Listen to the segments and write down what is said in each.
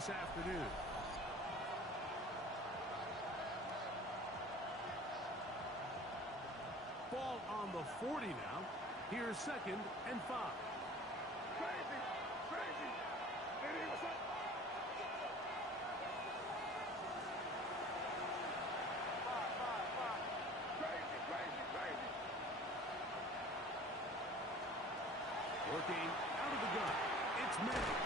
this afternoon. Ball on the 40 now. Here's 2nd and 5. Crazy, crazy. Hey, what's up? Five. Crazy, crazy, crazy. Working out of the gun. It's Manning.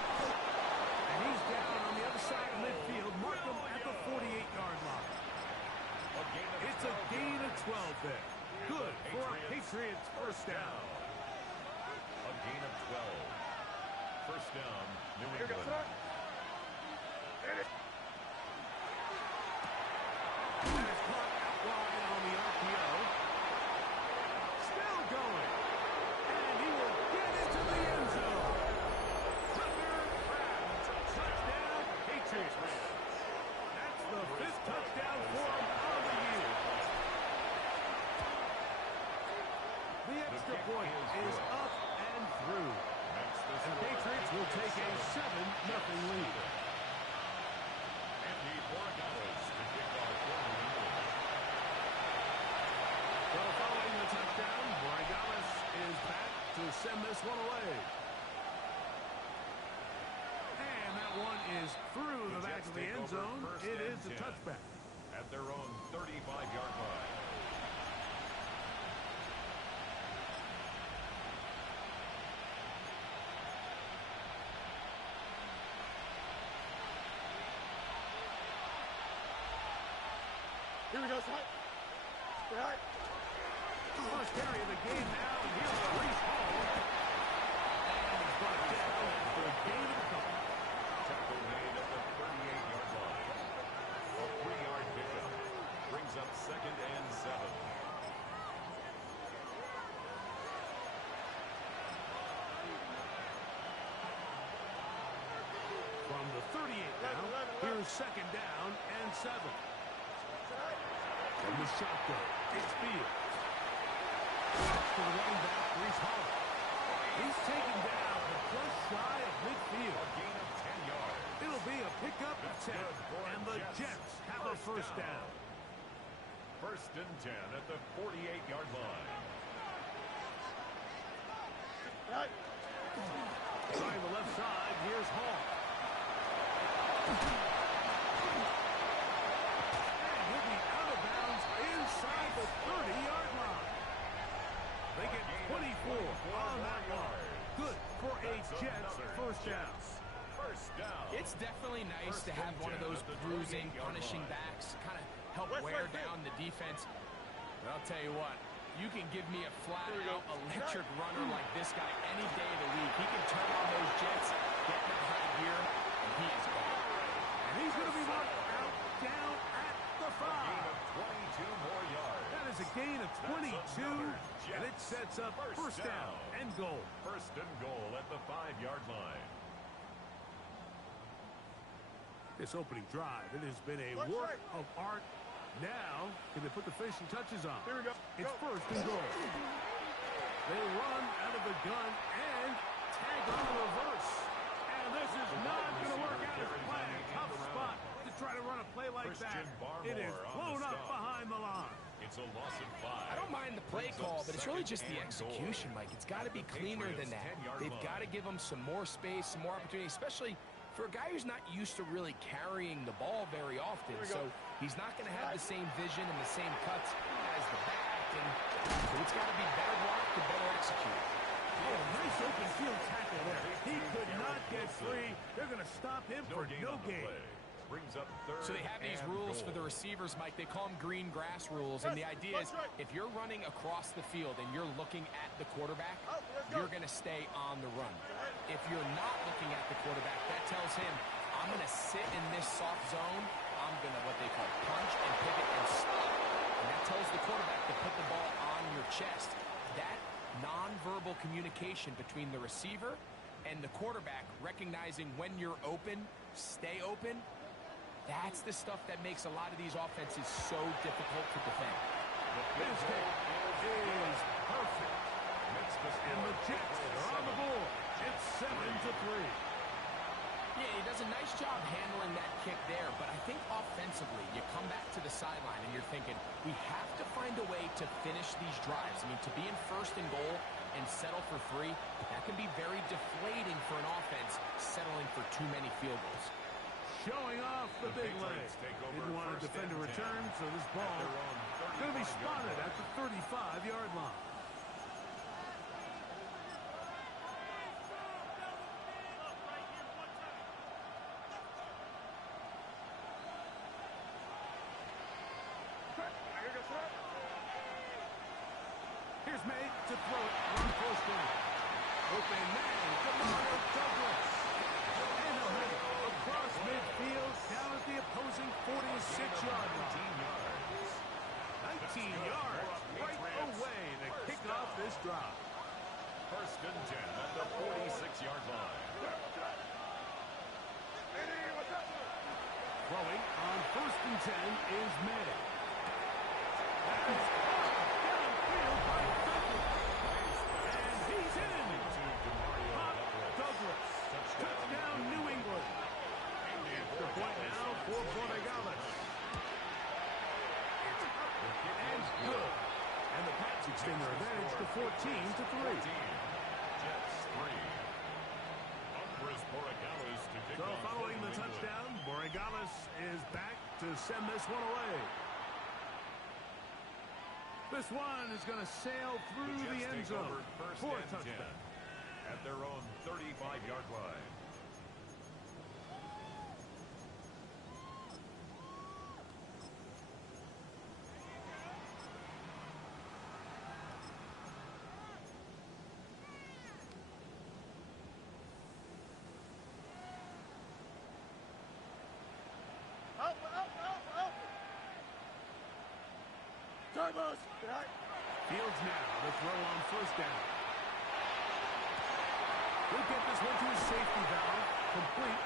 And he's down on the other side of midfield. Mark him at the 48-yard line. It's a gain of 12 there. Good for a Patriots first down. A gain of 12. First down, New England. That is caught out wide on the RPO. Still going. And he will get into the end zone. Thunder grabs a touchdown, Patriots. That's the 5th touchdown for him on the year. The extra point is up and through. And the Patriots will take a 7-0 lead. So following the touchdown, Borregales is back to send this one away. And that one is through the back of the end zone. It is a touchback. At their own 35-yard line. Here we go, Sly. Right. First carry of the game now, and here's Reese Hall. And he's brought down for a gain of a couple. Tackle made at the 38-yard line. A 3-yard pickup. Brings up 2nd and 7. From the 38 now, here's 2nd down and 7. From the shotgun, it's Fields. To the running back, Reese Hall. He's taken down but just shy of midfield. A gain of 10 yards. It'll be a pickup of 10, and the Jets have a first down. 1st and 10 at the 48-yard line. Trying the left side, here's Hall. And he'll be out of bounds inside the 30-yard line. They get 24 on that one. Good for a Jets first down. First down. It's definitely nice to have one of those bruising, punishing backs, kind of help wear down the defense. But I'll tell you what, you can give me a flat-out electric runner like this guy any day of the week. He can turn on those Jets, get in that high gear, and he is gone. And he's going to be marked out down at the 5. Gain of 22 more yards. That is a gain of 22, and it sets up first down and goal. 1st and goal at the 5-yard line. This opening drive, it has been a work of art. Now, can they put the finishing touches on? Here we go. It's 1st and goal. They run out of the gun and tag on the reverse. And this is not going to work out as planned. Tough spot to try to run a play like that. It is blown up behind the line. It's a loss of 5. I don't mind the play call, but it's really just the execution, Mike. It's got to be cleaner than that. They've got to give him some more space, some more opportunity, especially for a guy who's not used to really carrying the ball very often. So he's not going to have the same vision and the same cuts as the back. And so it's got to be better blocked and better executed. Oh, nice open field tackle there. He could not get free. They're going to stop him for no gain. Brings up 3rd. So they have these rules for the receivers, Mike. They call them green grass rules. And the idea is if you're running across the field and you're looking at the quarterback, you're going to stay on the run. If you're not looking at the quarterback, that tells him, I'm going to sit in this soft zone. I'm going to, what they call, punch and pivot and stop. And that tells the quarterback to put the ball on your chest. That nonverbal communication between the receiver and the quarterback, recognizing when you're open, stay open, that's the stuff that makes a lot of these offenses so difficult to defend. This hit is perfect. And the Jets are on the board. It's 7-3. Yeah, he does a nice job handling sideline and you're thinking, we have to find a way to finish these drives. I mean, to be in first and goal and settle for 3, that can be very deflating for an offense settling for too many field goals. Showing off the big leg. Didn't want to defend a return, so this ball going to be spotted at the 35-yard line. Here's May to throw it on first down. Open man, Demar Douglas. And a hit across midfield down at the opposing 46-yard line. 19 yards right away to kick off this drive. First and 10 at the 46-yard line. Throwing on first and 10 is May. Downfield by Douglas. And he's in. Douglas. Touchdown, New England. Extra point now for Borregales. It's up and good. And the Pats extend their advantage to 14-3. Jets 3. Umbras Borregales to kick So off following the New England. touchdown, Borregales is back to send this one away. This one is going to sail through the Jets end take over zone first for a and 10 touchdown. at their own 35-yard line. Fields now to throw on first down. He'll get this one to his safety valve. Complete.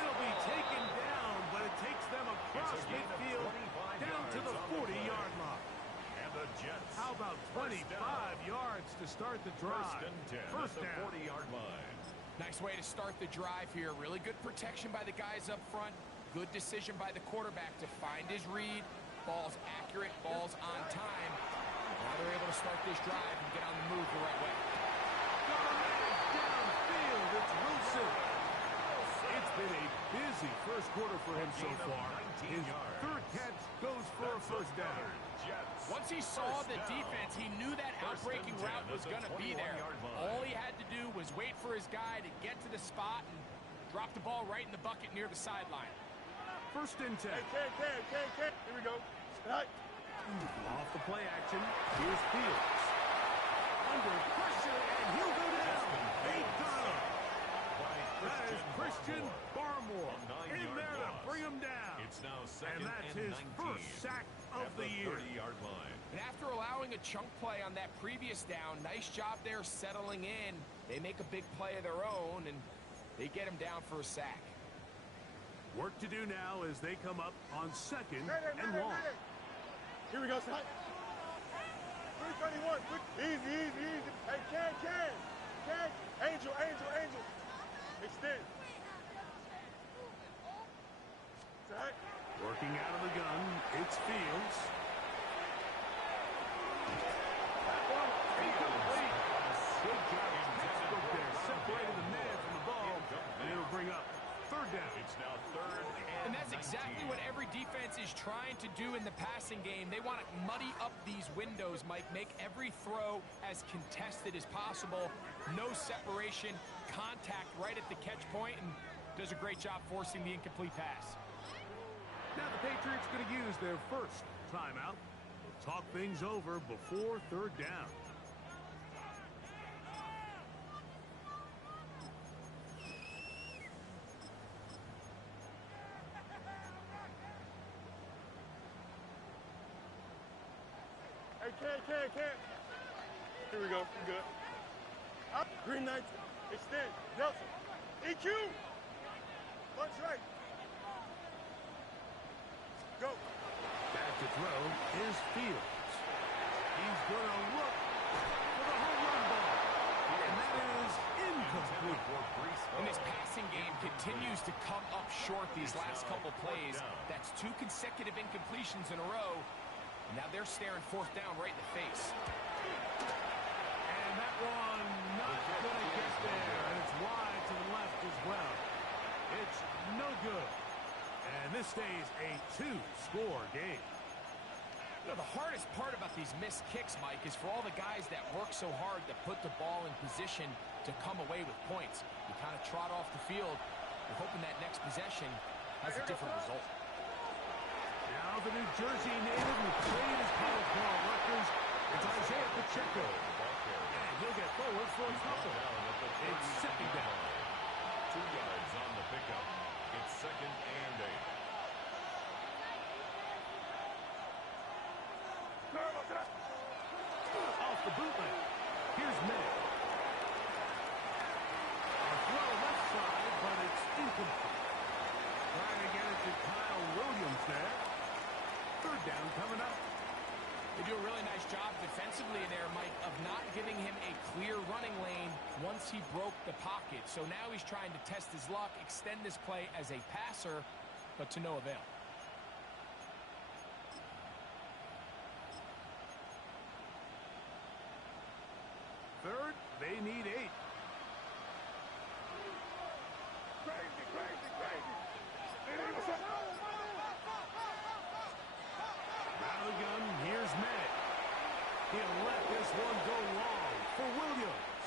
It'll be taken down, but it takes them across midfield down to the 40-yard line. And the Jets. How about 25 yards to start the drive? First and 10 at the 40-yard line. Nice way to start the drive here. Really good protection by the guys up front. Good decision by the quarterback to find his read. Ball's accurate, ball's on time. Now they're able to start this drive and get on the move the right way. Got a man downfield. It's Wilson. It's been a busy first quarter for him so far. His third catch goes for a first down. Once he saw the defense, he knew that outbreaking route was going to be there. All he had to do was wait for his guy to get to the spot and drop the ball right in the bucket near the sideline. First and 10. Here we go. Right. Off the play action. Here's Fields. Under pressure, and he'll go down. They got him. That is Christian Barmore in there to bring him down. It's now second And that's and his 19 first sack of at the year. 30-yard line. And after allowing a chunk play on that previous down, nice job there settling in. They make a big play of their own, and they get him down for a sack. Work to do now as they come up on second and long. Here we go, son. 331. Easy. Hey, Ken. Angel. Extend. Right. Working out of the gun, it's Fields. Incomplete. Good job. Textbook there. Separated the man from the ball, and it'll bring up third down. It's now third And that's exactly what every defense is trying to do in the passing game. They want to muddy up these windows, Mike, make every throw as contested as possible. No separation, contact right at the catch point, and does a great job forcing the incomplete pass. Now the Patriots going to use their first timeout. They'll talk things over before third down. Hey, Ken. Here we go. We're good. Up. Green Knight. Extend. Nelson. EQ. Punch right. Go. Back to throw is Fields. He's going to look for the home run ball. And that is incomplete. And this passing game continues continues to come up short these last couple plays. That's 2 consecutive incompletions in a row. Now they're staring 4th down right in the face. And that one not going to get there. And it's wide to the left as well. It's no good. And this stays a 2-score game. You know, the hardest part about these missed kicks, Mike, is for all the guys that work so hard to put the ball in position to come away with points. You kind of trot off the field. You're hoping that next possession has a different result. Now the New Jersey native who played his college ball at Rutgers. It's Isaiah Pacheco. And he'll get forward for a couple. It's 2nd down. 2 yards on the pickup. It's 2nd and 8. Off the bootleg. Here's May. A throw left side, but it's incomplete. Trying to get it to Kyle Williams there. 3rd down coming up. They do a really nice job defensively in there, Mike, of not giving him a clear running lane once he broke the pocket. So now he's trying to test his luck, extend this play as a passer, but to no avail. Third, they need 8. Rally gun, here's May. He'll let this one go long for Williams.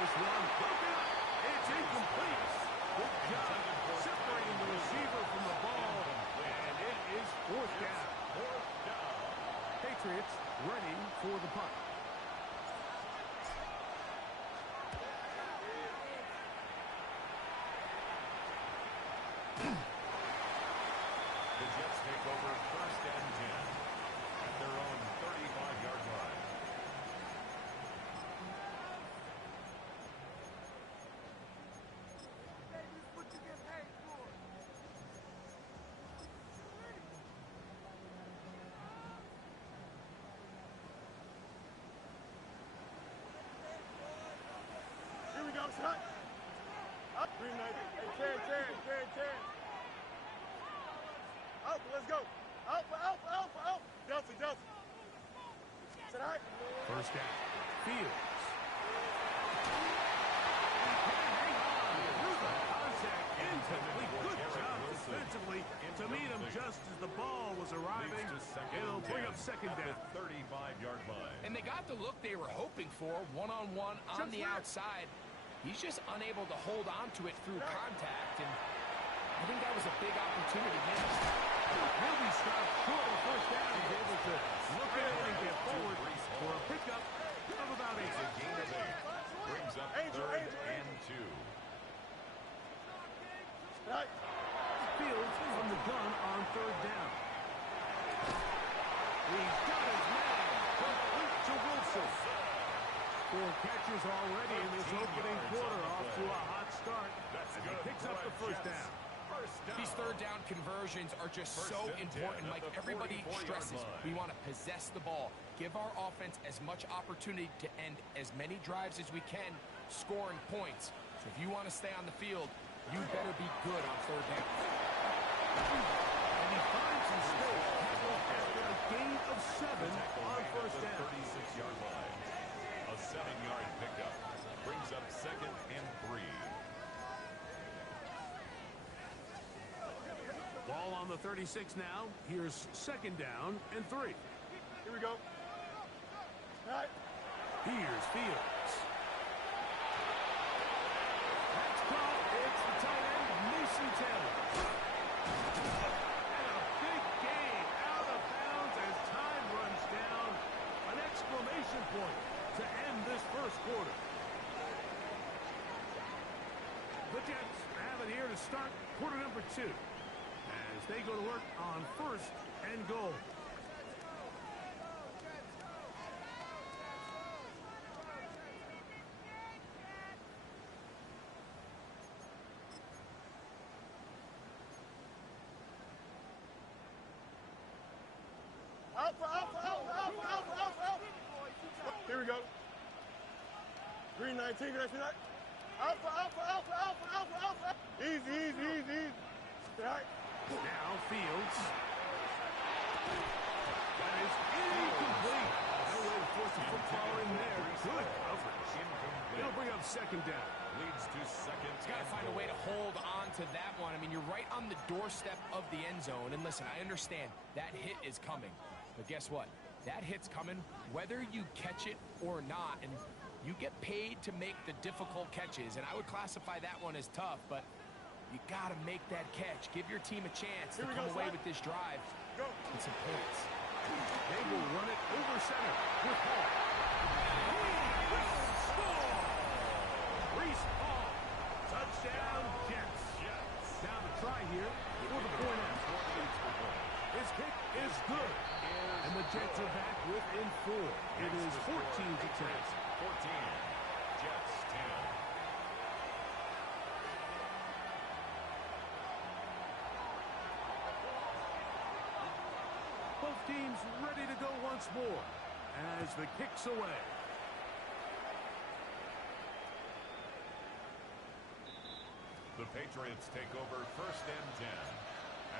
This one broken up. It's incomplete. Good job separating the receiver from the ball. And it is 4th down. Patriots ready for the punt. The Jets take over 1st and 10 at their own 35-yard line. Here we go, son. Up. Green knight. Hey, 10. Up, let's go. Up. Delta. Sit high. 1st down. Fields. Contact incomplete. Good job defensively to meet him just as the ball was arriving. It'll bring up 2nd down. 35-yard line. And they got the look they were hoping for, one-on-one on the outside. He's just unable to hold on to it through contact, and I think that was a big opportunity missed. He'll be stopped short of 1st down. He's able to look at it and get forward for a pickup of about 8. It's a gain of 8. Brings up 3rd and 2. Right. Fields from the gun on 3rd down. He's got his man. Complete to Wilson. 4 catches already in this opening quarter. Off to a hot start as he picks up the 1st down. These 3rd down conversions are just so important, Mike. Everybody stresses we want to possess the ball, give our offense as much opportunity to end as many drives as we can, scoring points. So if you want to stay on the field, you better be good on 3rd down. And he finds his space after a gain of 7 on 1st down. 36-yard line. A 7-yard pickup brings up 2nd and 3. Ball on the 36 now. Here's 2nd down and 3. Here we go. Right. Here's Fields. That's caught. It's the tight end, Mason Taylor. And a big gain out of bounds as time runs down. An exclamation point to end this 1st quarter. The Jets have it here to start quarter number 2. As they go to work on 1st and goal. Here we go. Green 19, that's me. Alpha, alpha, alpha, alpha, alpha, alpha. Easy, easy, easy, easy. Right. Now Fields. That is incomplete. No way to force the football in there. Good coverage. It'll bring up second down. Leads to second. He's got to find a way to hold on to that one. I mean, you're right on the doorstep of the end zone. And listen, I understand that hit is coming. But guess what? That hit's coming whether you catch it or not. And you get paid to make the difficult catches. And I would classify that one as tough, but you got to make that catch. Give your team a chance to come away with this drive with some points. They will run it over center with Hall. He will score! Reese Hall. Touchdown, Jets. Now the try here for the point after. His kick is good. And the Jets are back within 4. It is 14-10. 14. Jets 10. Both teams ready to go once more as the kick's away. The Patriots take over first and 10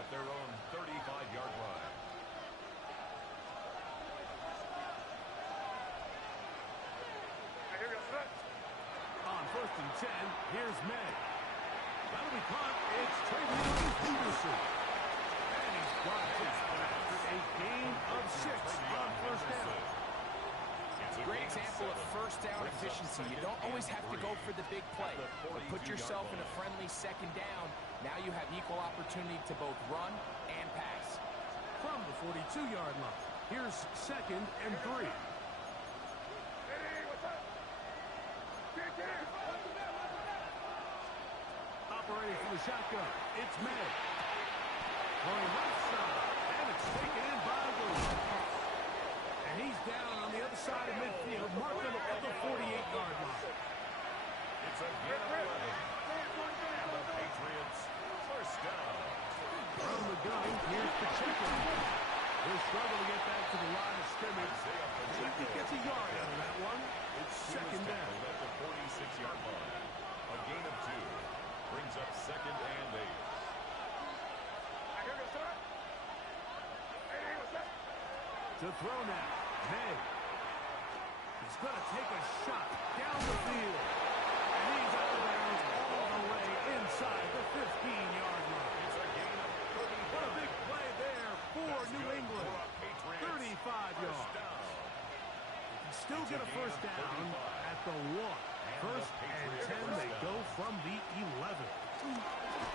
at their own 35-yard line. On first and 10, here's May. That'll be caught. It's Travion Peterson. And he's got it after a gain of 6 on first down. It's a great example of first down efficiency. You don't always have to go for the big play. But put yourself in a friendly second down. Now you have equal opportunity to both run and pass. From the 42-yard line, here's second and 3. Operating from the shotgun, it's May. Going left side, and it's taken in by Williams. And he's down on the other side of midfield, marking at the 48-yard line. It's a gain of 11. And the Patriots first down. From the gun, here's Pacheco. He'll struggle to get back to the line of scrimmage. He gets a yard out of that one. It's second down. At the 46-yard line. A gain of 2 brings up second and 8. To throw now, May. He's going to take a shot down the field. And he's out of bounds all the way inside the 15-yard line. It's a gain of 30. What a big play there for New England. 35 yards. Still get a first down at the 1. First and 10, they go from the 11.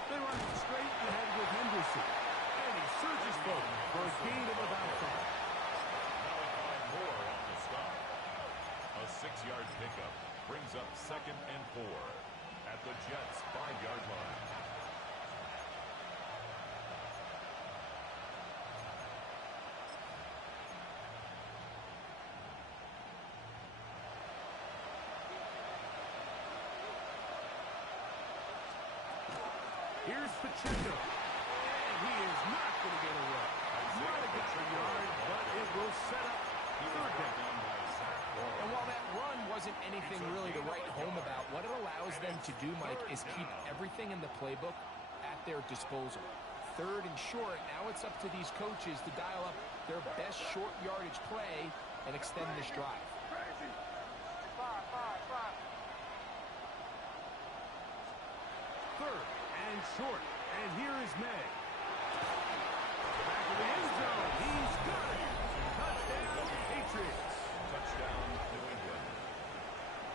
They run it straight ahead with Henderson. And he surges forward for a gain of about 5. More on the stop. A 6-yard pickup brings up second and 4 at the Jets' 5-yard line. Here's Pacheco. And he is not going to get a run. Might have got a yard, but it will set up third down. And while that run wasn't anything really to write home about, what it allows them to do, Mike, is keep everything in the playbook at their disposal. Third and short, now it's up to these coaches to dial up their best short yardage play and extend this drive. Third and short. And here is May. Back to the end zone. He's got it. Touchdown, Patriots. Touchdown, New England.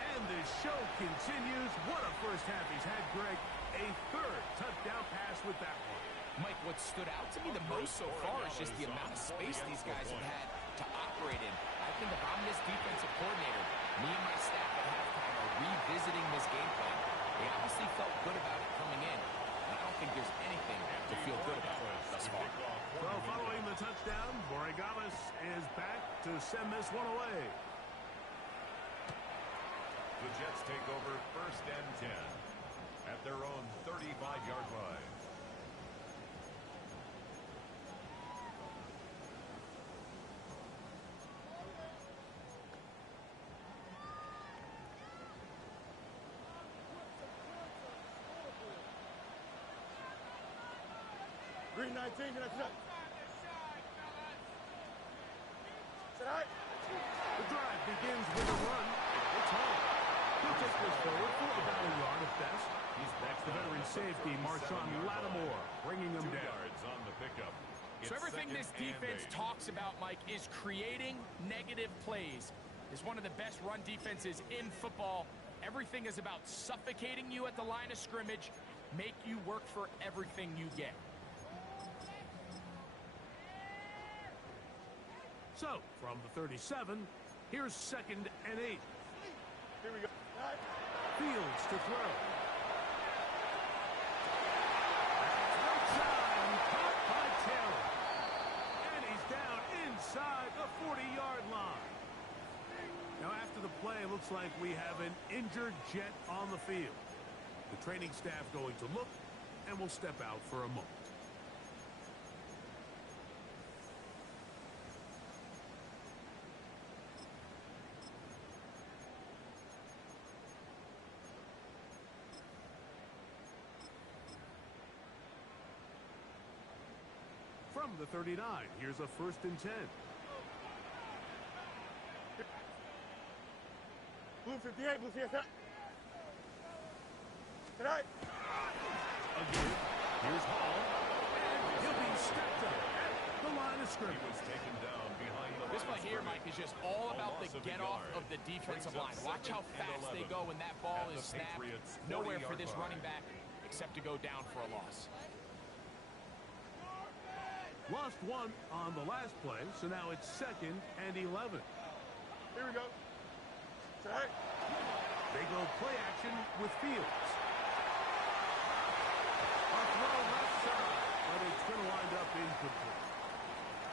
And the show continues. What a first half he's had, Greg. A third touchdown pass with that one. Mike, what stood out to me the most so far is just the amount of space these guys have had to operate in. I think if I'm this defensive coordinator, me and my staff at halftime are revisiting this game plan. They obviously felt good about it coming in. And I don't think there's anything to feel good about thus far. Well, following the touchdown, Borregales is back to send this one away. The Jets take over first and 10 at their own 35-yard line. Green 19, get up. Sit high. The drive begins with a run. It's home. He'll take this forward for about a yard at best. That's the veteran safety, Marshawn Lattimore, bringing him 2 down. yards on the pickup. So everything this defense talks about, Mike, is creating negative plays. It's one of the best run defenses in football. Everything is about suffocating you at the line of scrimmage, make you work for everything you get. So, from the 37, here's 2nd and 8. Here we go. Fields to throw. Caught by Taylor. And he's down inside the 40-yard line. Now, after the play, it looks like we have an injured Jet on the field. The training staff going to look, and will step out for a moment. From the 39, here's a 1st and 10. Blue 58, blue 58. Tonight. Again, here's Hall. And he'll be stepped up at the line of He scrimmage. was taken down behind the This line play of here, scrimmage. Mike, is just all A about the loss of a get-off yard. of the defensive Brings line. up Watch how 2nd and fast they 11 go when that ball at is the snapped. Patriots' Nowhere for 40-yard this line. running back except to go down for a loss. Lost one on the last play, so now it's 2nd and 11. Here we go. Tonight. They go play action with Fields. A throw left side, but it's going to wind up incomplete.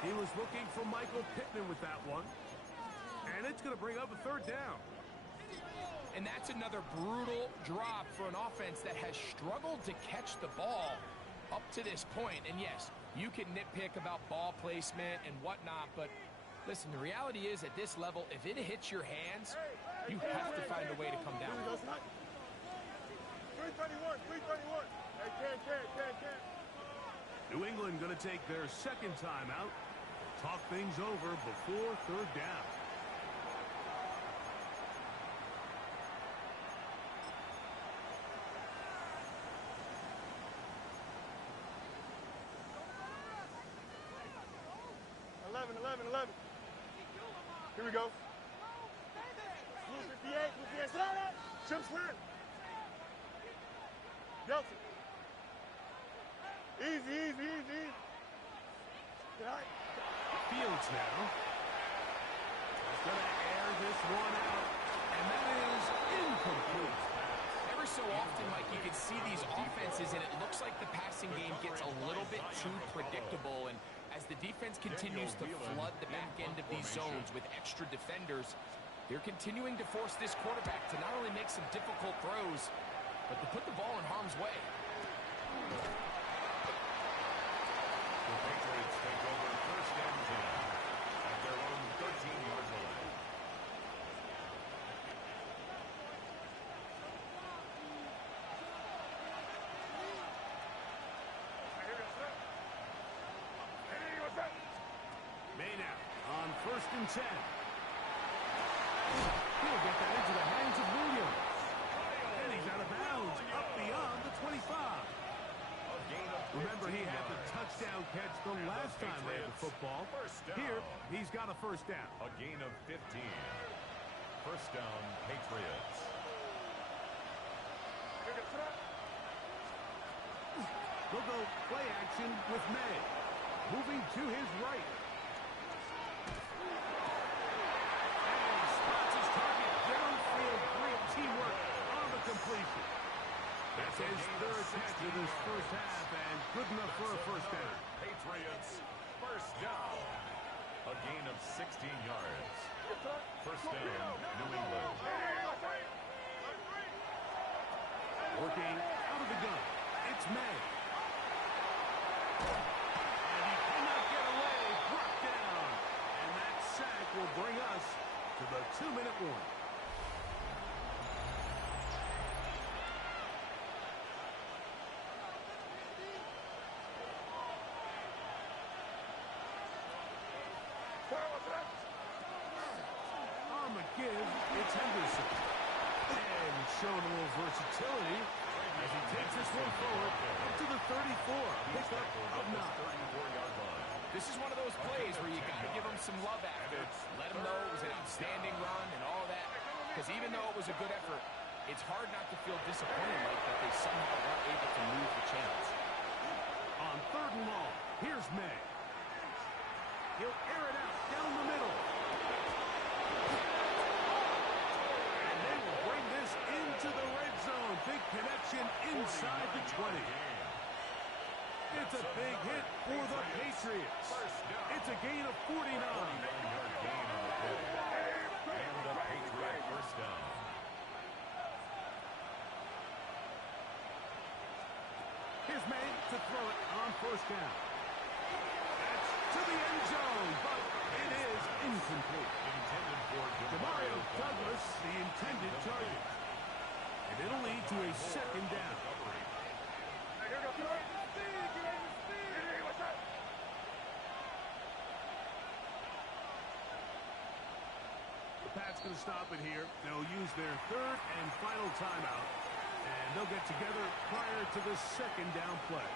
He was looking for Michael Pittman with that one, and it's going to bring up a 3rd down. And that's another brutal drop for an offense that has struggled to catch the ball up to this point. And yes, you can nitpick about ball placement and whatnot, but listen, the reality is at this level, if it hits your hands, you have to find a way to come down. Here we go, tonight. 331, 331. Hey, can. New England going to take their 2nd timeout. Talk things over before 3rd down. Here we go. Blue 58, blue 58. Chip slant. Delta. Easy. Tonight. Fields now. He's going to air this one out, and that is incomplete. Every so often, Mike, you can see these offenses, and it looks like the passing game gets a little bit too predictable. And as the defense continues to flood the back end of these zones with extra defenders, they're continuing to force this quarterback to not only make some difficult throws, but to put the ball in harm's way. The Patriots take over 1st and 10 at their own 13-yard line. Maynard on 1st and 10. He'll get that into the hands of Williams. And he's out of bounds, up beyond the 25. Remember, he had the touchdown catch the last time they had the football. Here, he's got a 1st down. A gain of 15. 1st down, Patriots. They'll go play action with May. Moving to his right. And he spots his target. Downfield, great teamwork on the completion. That's his 3rd catch of this 1st half, and good enough for a 1st down. Patriots, 1st down. A gain of 16 yards. 1st down, New England. Working out of the gun. It's May. And he cannot get away. Brought down. And that sack will bring us to the 2-minute warning. showing a little versatility as he takes this one forward up to the 34. Pickup of 9. 34-yard line. This is one of those plays where you got to give them some love after. Let them know it was an outstanding run and all that. Because even though it was a good effort, it's hard not to feel disappointed like that they somehow weren't able to move the chains. On 3rd and long, here's May. He'll air it out down the middle. And they will bring this into the red zone. Big connection inside the 20. It's a big hit for the Patriots. It's a gain of 49. 49-yard gain on the play. And the Patriot first down. Here's May to throw it on 1st down. That's to the end zone, but it is incomplete. Intended for Demario Douglas, the intended target. And it'll lead to a 2nd down. The Pats going to stop it here. They'll use their 3rd and final timeout. And they'll get together prior to the 2nd down play.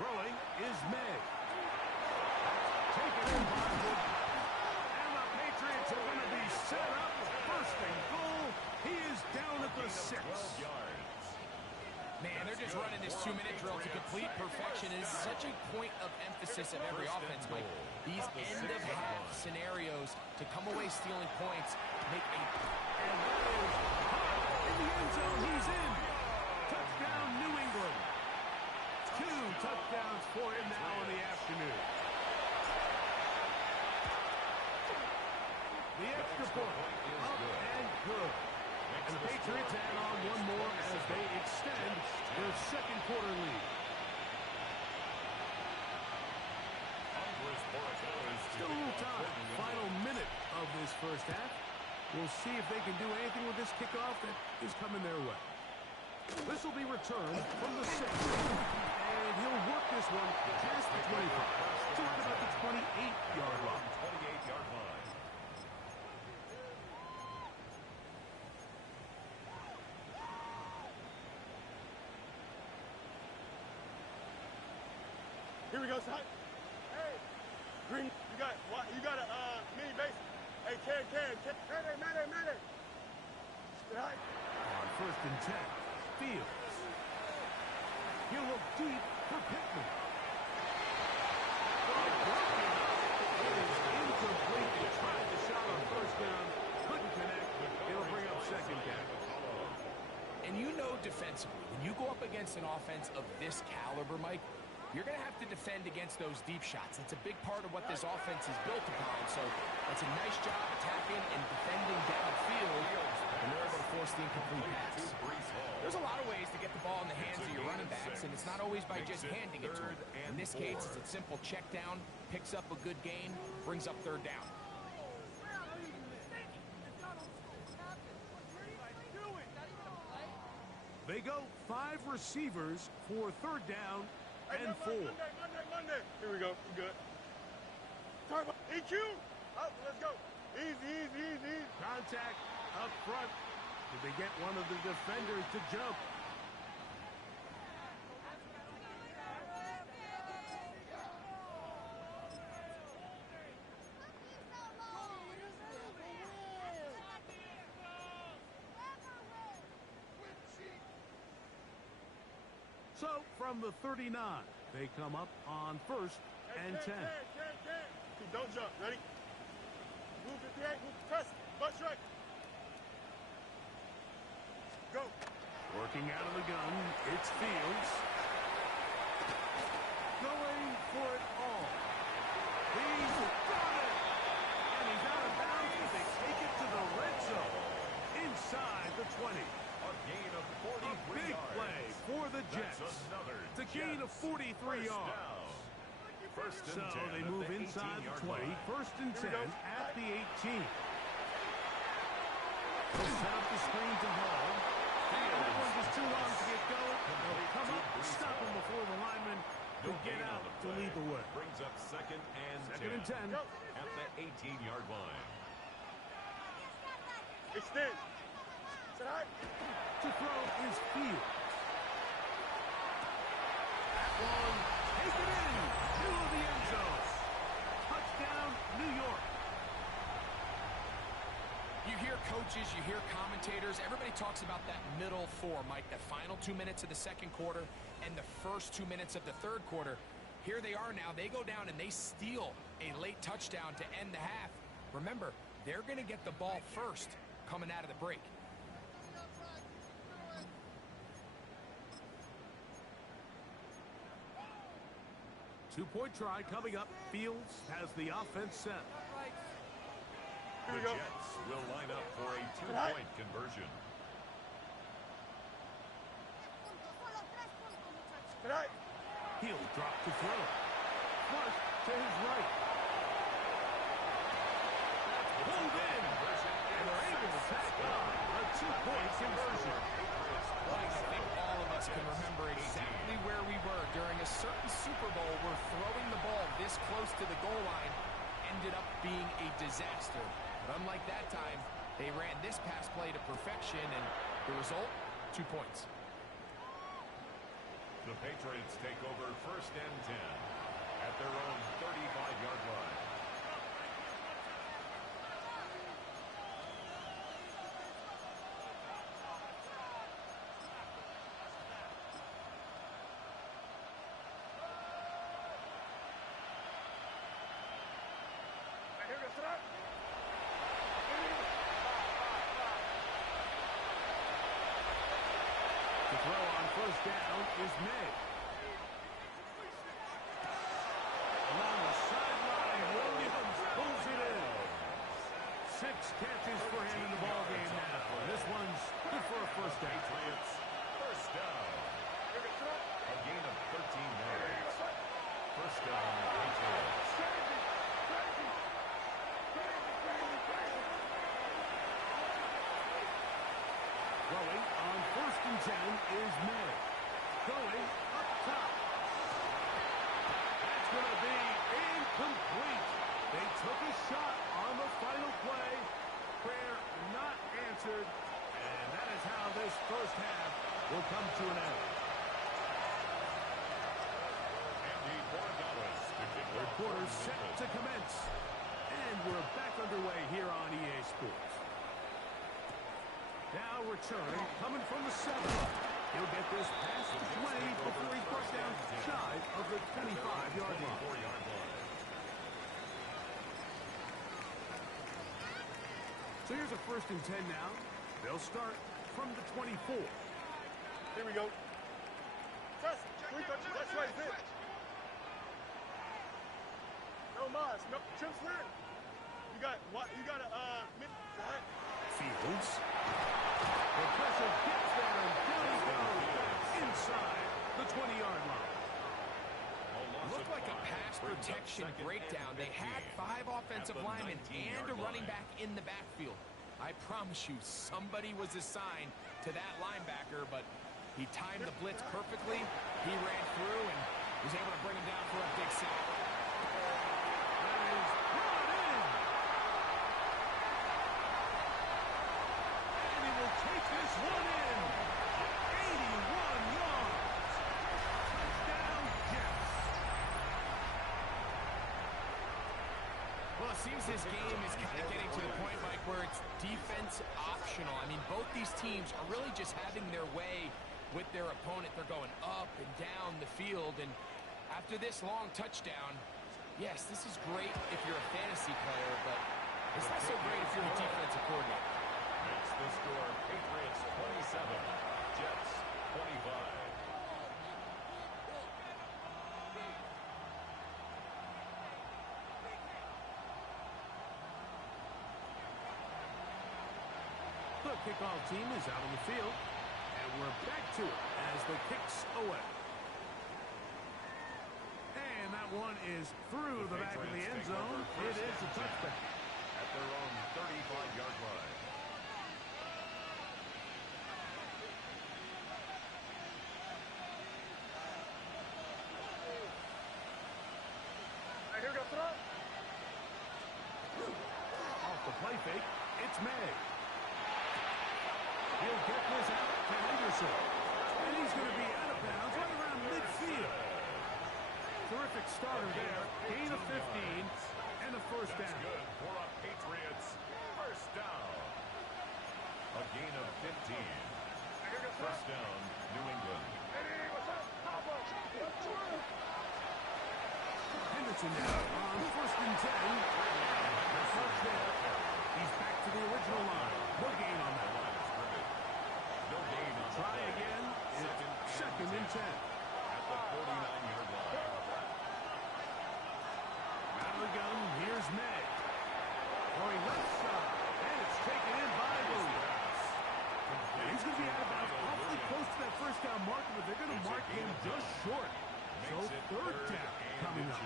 Throwing is May. Taken in by Wood. And the Patriots are going to be set up. 1st and goal. He is down at the 6. 12 yards. Man, they're just running this 2-minute drill to complete perfection. It is such a point of emphasis of every offense, Mike. These end-of-half scenarios to come away stealing points make a... And that is hot in the end zone. He's in. Touchdown, New England. 2 touchdowns for him now in the afternoon. The extra point up and good. And the Patriots add on one more as they extend their 2nd quarter lead. Still a little time. Final minute of this 1st half. We'll see if they can do anything with this kickoff that is coming their way. This will be returned from the 6. And he'll work this one past the 25. So right about the 28-yard line. 28-yard line. Here we go, son. Hey, Green, you got a mini base. Hey, can. Mayday. Right. On 1st and 10, Fields. He'll look deep for Pittman. It is incomplete. They tried the shot on 1st down. Couldn't connect. It'll bring up 2nd down. And you know defensively, when you go up against an offense of this caliber, Mike, you're going to have to defend against those deep shots. It's a big part of what this offense is built upon. So that's a nice job attacking and defending downfield, and they're able to force the incomplete pass. There's a lot of ways to get the ball in the hands of your running backs, and it's not always by just handing it to them. In this case, it's a simple check down, picks up a good gain, brings up 3rd down. They go 5 receivers for 3rd down and 4. Monday. Here we go. We good. EQ. Up. Let's go. Easy. Contact up front. Did they get one of the defenders to jump? So, from the 39, they come up on 1st and 10. Don't jump. Ready? Move 58. Move. Press. Bust right. Go. Working out of the gun, it's Fields. Going for it all. He's got it! And he's out of bounds as they take it to the red zone. Inside the 20. A gain of 43 A big yards. play for the Jets. That's another It's a gain of 43 yards. First and So 10 they at move the inside the 18-yard 20. line. 1st and 10 at the 18. They'll set up the screen to Hall. That one was too long to get going. They'll come up, stop him before the lineman, to get gain on out the to play. lead the way. Brings up second and 10. at the 18-yard line. Extend. Sit high. To throw is Fields. That one, take it in, middle of the end zone. Touchdown, New York. You hear coaches, you hear commentators, everybody talks about that middle four, Mike, the final 2 minutes of the second quarter and the first 2 minutes of the third quarter. Here they are now. They go down and they steal a late touchdown to end the half. Remember, they're going to get the ball first coming out of the break. Two-point try coming up. Fields has the offense set. The we go. Jets will line up for a two-point conversion. Sit high. He'll drop to throw. Mark to his right. Pulled in. And they're able to tack on a two-point conversion. Mike, I think all of us can remember exactly where we were during a certain Super Bowl where throwing the ball this close to the goal line ended up being a disaster. But unlike that time, they ran this pass play to perfection, and the result, 2 points. The Patriots take over first and 10 at their own 35-yard line. Here we go. Sit high. The throw on first down is made. Along the sideline, Williams pulls it in. 6 catches for him in the ballgame now. This one's good for a first down. Patriots, first down. A gain of 13 yards. First down, Patriots. Throwing on first and 10 is May. Going up top. That's going to be incomplete. They took a shot on the final play. Prayer not answered. And that is how this first half will come to an end. Andy Borregales to kick Third off quarter for set Memphis. to commence. And we're back underway here on EA Sports. Now return, coming from the 7. He'll get this past the 20 before he's brought down shy of the 25-yard line. 24-yard line. So here's a first and 10 now. They'll start from the 24. Here we go. Trust. That's right. Fit. No mas. No. Trim slant. You got what? You got a Fields. The pressure gets there, and down he goes inside the 20-yard line. Looked like a pass protection breakdown. They had 5 offensive linemen and a running back in the backfield. I promise you, somebody was assigned to that linebacker, but he timed the blitz perfectly. He ran through and was able to bring him down for a big sack. That is brought in. And he will take this one in. 81 yards. Touchdown, Jets. Well, it seems this game is kind of getting to the point, Mike, where it's defense optional. I mean, both these teams are really just having their way with their opponent. They're going up and down the field, and after this long touchdown, yes, this is great if you're a fantasy player, but it's not so great if you're a defensive coordinator. Makes the score Patriots 27, Jets 25. The kickoff team is out on the field, and we're back to it as the kick's away. And that one is through the back of the end zone. It is a touchback. At their own 35-yard line. Here we go, throw. Off the play fake, it's May. He'll get this out to Henderson. And he's going to be out of bounds right around midfield. Terrific starter there. Gain of 15 and a first down. That's good for a Patriots first down. A gain of 15. First down, New England. Henderson now on first and 10. That's not there. He's back to the original line. No gain on that one. No gain on Try again. It's second and 10. At the 49-yard line. Out of the gun, here's May. Going left side, and it's taken in by Williams. He's going to be out of bounds awfully close to that first down marker, but they're going to mark him just short. So third down coming up.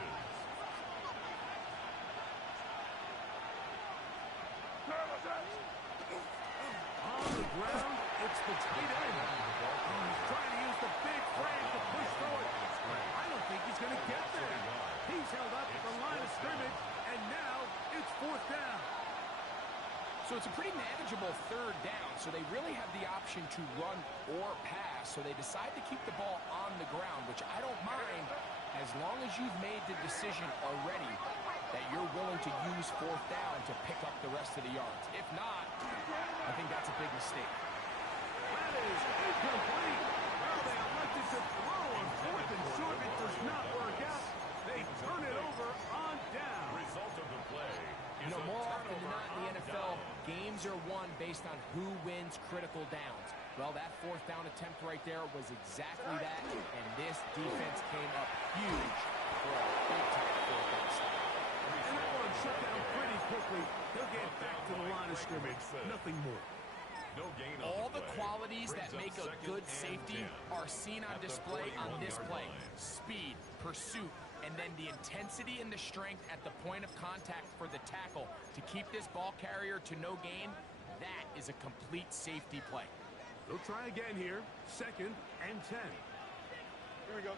On the ground, it's the tight end. He's trying to use the big frame to push forward. I don't think he's going to get there. He's held up at the line of scrimmage, and now it's fourth down. So it's a pretty manageable third down, so they really have the option to run or pass, so they decide to keep the ball on the ground, which I don't mind as long as you've made the decision already that you're willing to use fourth down to pick up the rest of the yards. If not, I think that's a big mistake. That is incomplete. Well, they elected to throw on fourth and short. It does not work out. They turn it over on down. Result of the play. You know, more often than not in the NFL, games are won based on who wins critical downs. Well, that fourth down attempt right there was exactly that, and this defense came up huge for a big-time fourth down stop. And that one shut down pretty quickly. They'll get back to the line of scrimmage. Nothing more. No gain on All the play. qualities that Brings make up a second good and safety 10 are seen on at the display on this 41-yard play. line. Speed, pursuit, and then the intensity and the strength at the point of contact for the tackle to keep this ball carrier to no gain. That is a complete safety play. They'll try again here. Second and 10. Here we go.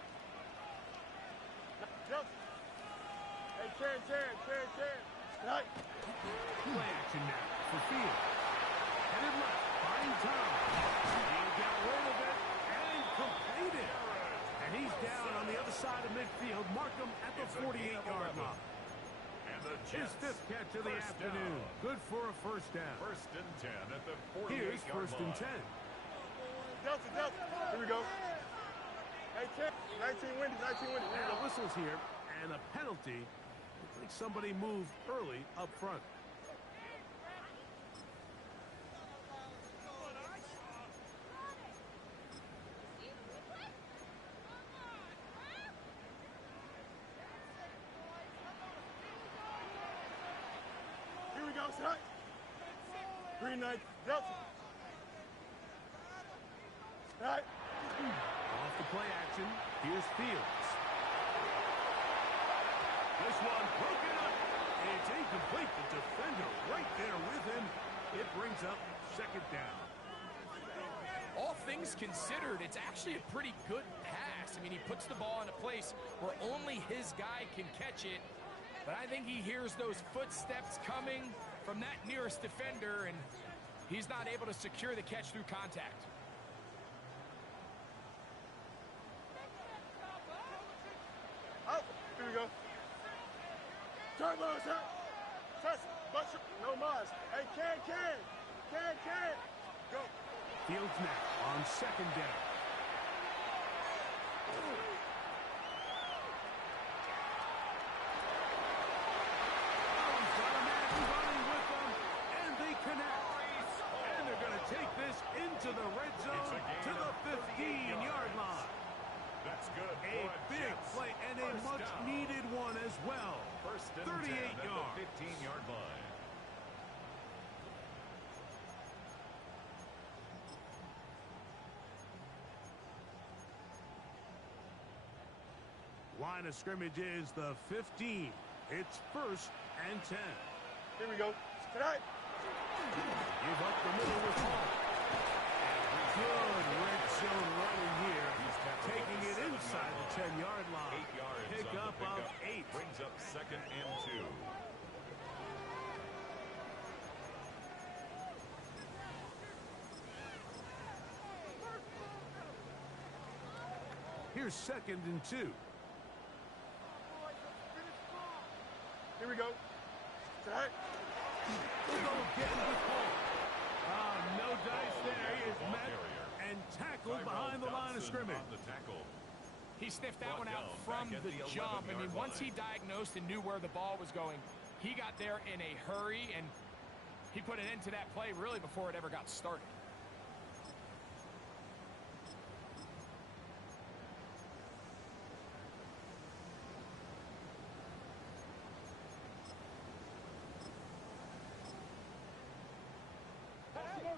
Jump. Hey, Ken. Right. Play action now for Field. Headed left. Fine time. He'll get rid of it and complete it. And he's down on the other side of midfield. Mark him at the 48-yard line. And the His Jets, fifth catch of the first afternoon. down. Good for a first down. First and 10 at the 48-yard Here's first and line. 10. Delta. Here we go. Hey, Ken. 19 windy. Here we Now go. whistles here and a penalty. Looks like somebody moved early up front. Here we go, son. Green Knight. Delta. Right. Off the play action, here's Fields. This one broken up. It's incomplete. The defender right there with him. It brings up second down. All things considered, it's actually a pretty good pass. I mean, he puts the ball in a place where only his guy can catch it. But I think he hears those footsteps coming from that nearest defender, and he's not able to secure the catch through contact. Up. Here we go. Turn low, sir. Press. Bust. No Mars. Hey, Ken. Go. Fields now on second down. He's got a man running with them, and they connect. And they're going to take this into the red zone to the 15-yard line. That's good. A big play and a much-needed one as well. First and 38 10 at yards. the 15-yard line. Line of scrimmage is the 15. It's first and 10. Here we go. Tonight. Give up the middle with Hall. Good red zone running here. taking it inside the 10-yard line. 8 yards Pick on the up of pickup. 8. Brings up 2nd and 2. Here's 2nd and 2. Here we go. Set. We'll go again with Paul. No dice there. He is met and tackled behind the line of scrimmage. On the tackle. He sniffed that one out from the jump. I mean, once he diagnosed and knew where the ball was going, he got there in a hurry, and he put an end to that play really before it ever got started.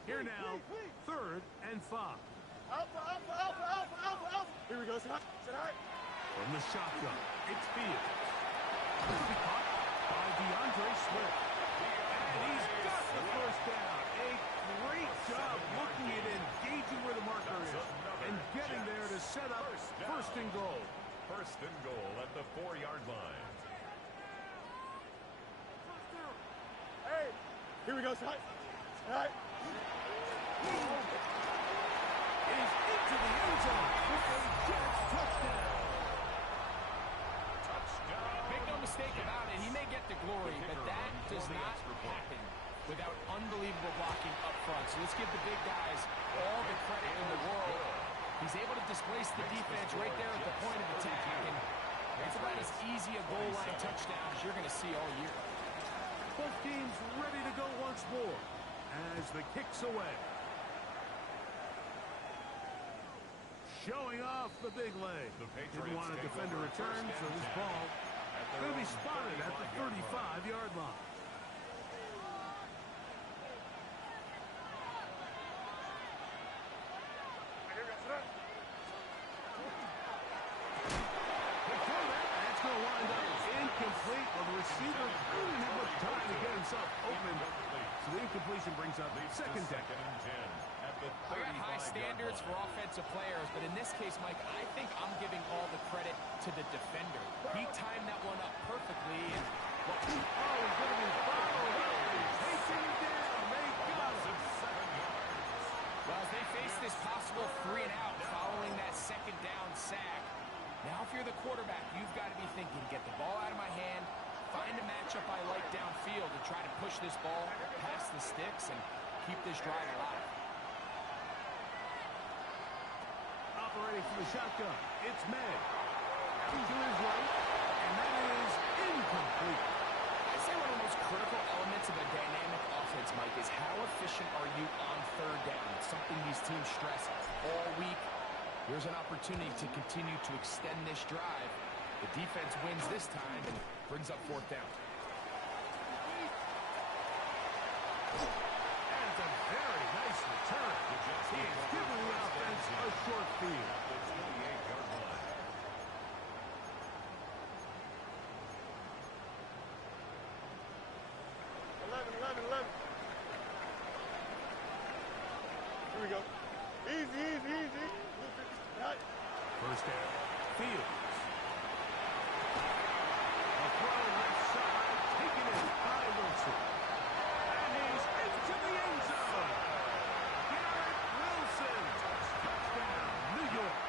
Here now, 3rd and 5. Alpha, alpha, alpha, alpha, alpha, alpha. Here we go. Set high. From the shotgun, it's Fields. This will be caught by DeAndre Swift. And he's got the first down. A great job looking at engaging where the marker is and getting there to set up 1st and goal. 1st and goal at the 4-yard line. Hey, here we go. Set high. Is into the end zone with a Jets touchdown. Make no mistake about it, he may get the glory, but that does not happen without unbelievable blocking up front. So let's give the big guys all the credit in the world. He's able to displace the defense right there at the point of attack, and it's about as easy a goal line touchdown as you're going to see all year. Both teams ready to go once more as the kick's away. Showing off the big leg. Didn't want a defender return, so this ball going to be spotted at the 35-yard line. That's going to wind up incomplete. Well, the receiver didn't have much time to get himself open. So the incompletion brings up 2nd down. I got high standards for offensive players, but in this case, Mike, I think I'm giving all the credit to the defender. He timed that one up perfectly. And he's going to be fouled. Chasing him down. They got him. 7 yards. Well, as they face this possible 3 and out following that 2nd down sack, now if you're the quarterback, you've got to be thinking, get the ball out of my hand, find a matchup I like downfield and try to push this ball past the sticks and keep this drive alive. Operating from the shotgun, it's May. To his right, and that is incomplete. I'd say one of the most critical elements of a dynamic offense, Mike, is how efficient are you on 3rd down? It's something these teams stress all week. Here's an opportunity to continue to extend this drive. The defense wins this time and brings up 4th down. And it's a very nice return. He is giving the offense a short field. 28-yard line. Here we go. Easy, easy, easy. Right. 1st down. Fields. A throw left side. Taken in by Wilson. And he's into the end zone. Garrett Wilson. Touchdown, New York.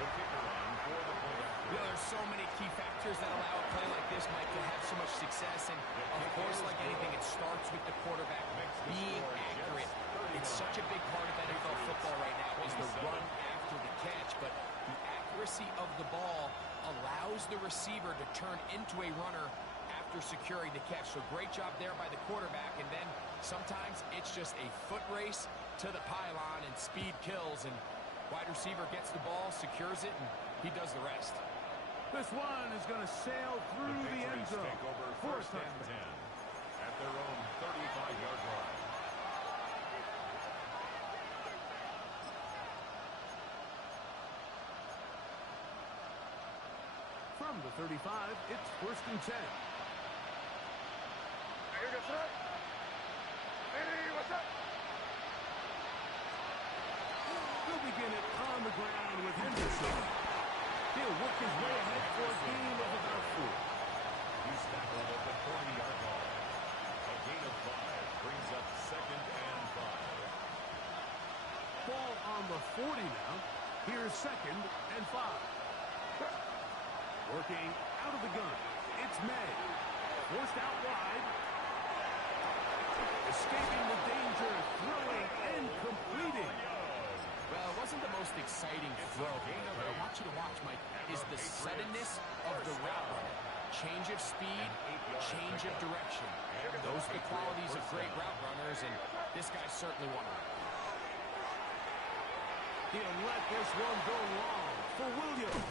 The kicker on for the point after. You know, there's so many key factors that allow a play like this, Mike, to have so much success. And, of course, like anything, it starts with the quarterback being accurate. It's such a big part of NFL football right now is the run after the catch. But the accuracy of the ball allows the receiver to turn into a runner after securing the catch. So great job there by the quarterback. And then sometimes it's just a foot race to the pylon and speed kills. And wide receiver gets the ball, secures it, and he does the rest. This one is going to sail through the end zone. Take over 1st and 10 at their own 35-yard line. From the 35, it's 1st and 10. Here we go, sir. Hey, what's up? They'll begin it on the ground with Henderson. He'll work his way ahead for a gain of about 4. He's tackled at the 40-yard line. A gain of 5 brings up 2nd and 5. Ball on the 40 now. Here's 2nd and 5. Working out of the gun. It's May. Forced out wide. Escaping the danger. Throwing and completing. Well, it wasn't the most exciting throw, but I want you to watch, Mike, is the suddenness of the route runner. Change of speed, change of direction. Those are the qualities of great route runners, and this guy's certainly one of them. He'll let this one go long for Williams.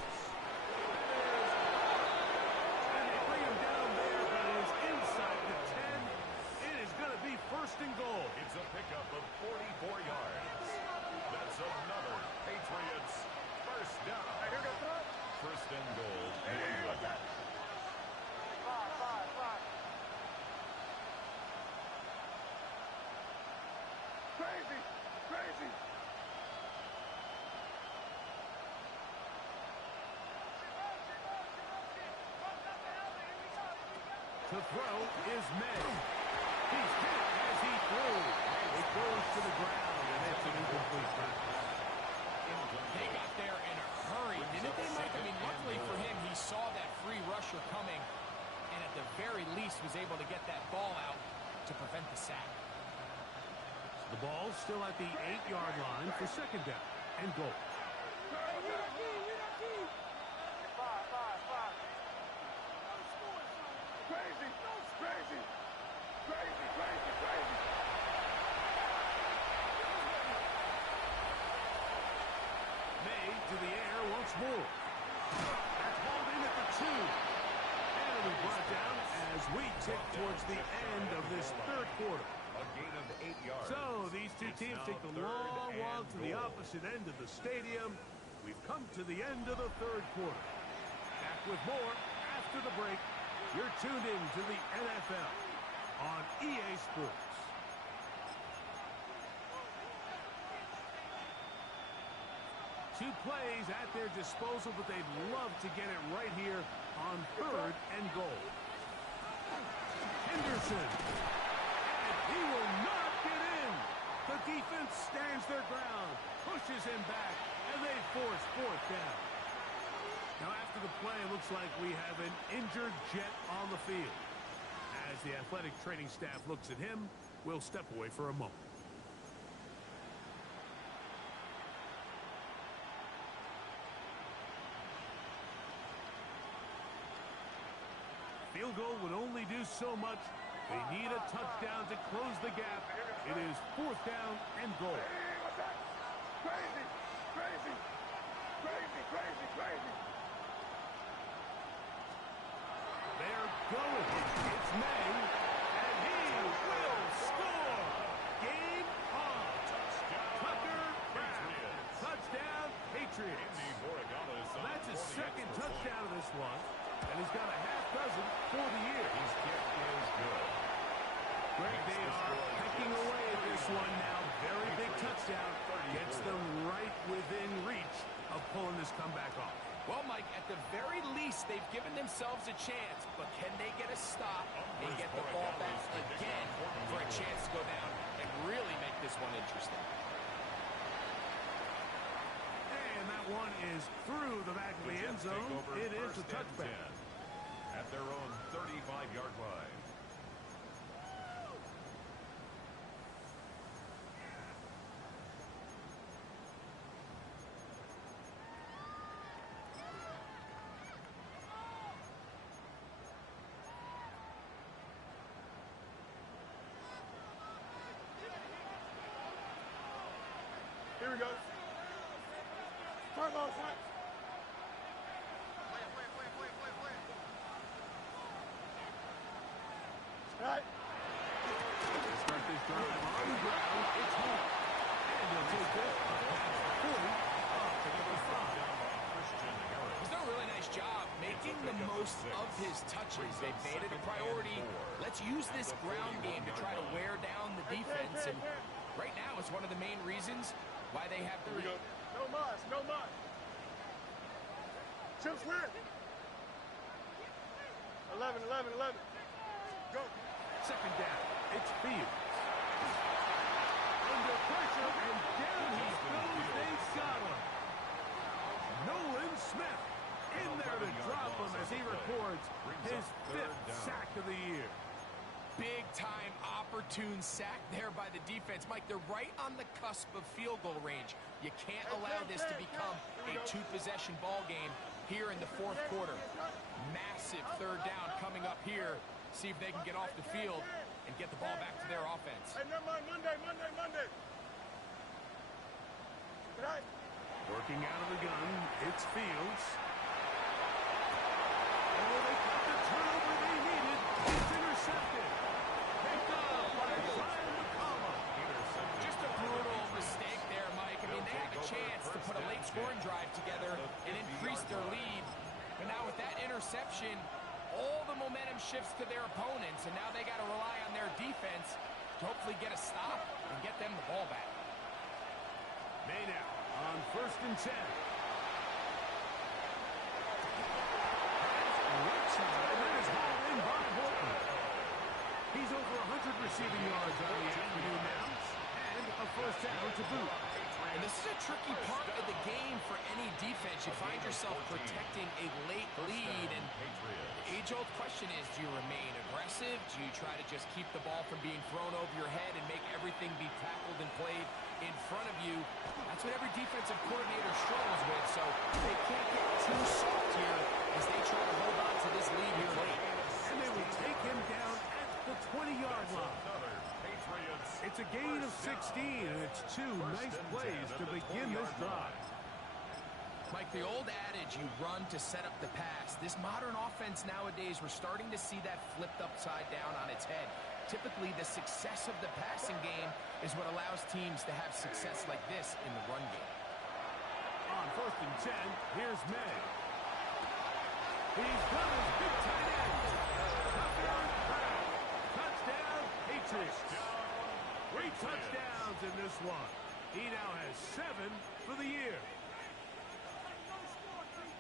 And they bring him down there, but it is inside the 10. It is going to be 1st and goal. It's a pickup of 44 yards. That's another Patriots 1st down. 1st and goal. Crazy, crazy. To throw is May. He's hit as he throws. It goes to the ground, and it's an incomplete pass. They got there in a hurry, didn't they, Mike? I mean, luckily for him, he saw that free rusher coming, and at the very least was able to get that ball out to prevent the sack. The ball still at the 8-yard line for 2nd down and goal. Crazy, crazy, crazy, crazy, crazy. May to the air once more. That's hauled in at the 2. And it'll be brought down as we tick towards the end of this 3rd quarter. A gain of 8 yards. So these two teams take the long walk to the opposite end of the stadium. We've come to the end of the 3rd quarter. Back with more after the break. You're tuned in to the NFL on EA Sports. Two plays at their disposal, but they'd love to get it right here on 3rd and goal. Henderson. And he will not get in. The defense stands their ground, pushes him back, and they force 4th down. Now, after the play, it looks like we have an injured Jet on the field. As the athletic training staff looks at him, we'll step away for a moment. Field goal would only do so much. They need a touchdown to close the gap. It is 4th down and goal. Crazy, crazy, crazy, crazy, crazy. They're going. It's May, and he will score. Game on. Tucker Craft. Touchdown, Patriots. That's his 2nd touchdown of this one, and he's got a half dozen for the year. His kick is good. Greg, they are pecking away at this one now. Very big touchdown. Gets them right within reach of pulling this comeback off. Well, Mike, at the very least, they've given themselves a chance, but can they get a stop and get the ball back again for a chance to go down and really make this one interesting? And that one is through the back of the end zone. It is a touchback. At their own 35-yard line. Here we go. Turn on, son. Right. Start this drive on the ground. It's home. And they'll take this past the 40 up to the 5. He's done a really nice job making the most of his touches. They've made it a priority. Let's use this ground game to try to wear down the defense. And right now, it's one of the main reasons why they have the Here we lead. go. No mas, no mas. Chip slant. 11, 11, 11. Go. Second down. It's Fields. Under pressure, and down he goes. They've got him. Nolan Smith in there to drop him as he records his 5th sack of the year. Big-time opportune sack there by the defense. Mike, they're right on the cusp of field goal range. You can't allow this to become a 2-possession ball game here in the 4th quarter. Massive 3rd down coming up here. See if they can get off the field and get the ball back to their offense. Hey, never mind. Monday. Right. Working out of the gun, it's Fields. Oh, they got the turnover they needed. It's intercepted. Picked up by Ryan McCollum. Just a brutal mistake there, Mike. I mean, they had a chance to put a late scoring drive together and increase their lead. But now with that interception, all the momentum shifts to their opponents, and now they got to rely on their defense to hopefully get a stop and get them the ball back. May now on 1st and 10. Right side, and that is hauled in by Horton. He's over 100 receiving yards on the afternoon now, and a 1st down to boot. And this is a tricky part of the game for any defense. You find yourself protecting a late lead, and the age-old question is, do you remain aggressive? Do you try to just keep the ball from being thrown over your head and make everything be tackled and played in front of you? That's what every defensive coordinator struggles with, so they can't get too soft here as they try to hold on to this lead here late. And they will take him down at the 20-yard line. It's a gain of 16, and it's 2 nice plays to begin this drive. Mike, the old adage, you run to set up the pass. This modern offense nowadays, we're starting to see that flipped upside down on its head. Typically, the success of the passing game is what allows teams to have success like this in the run game. On 1st and 10, here's May. He's got his big tight end. Touchdown, Patriots. 3 touchdowns in this one. He now has 7 for the year.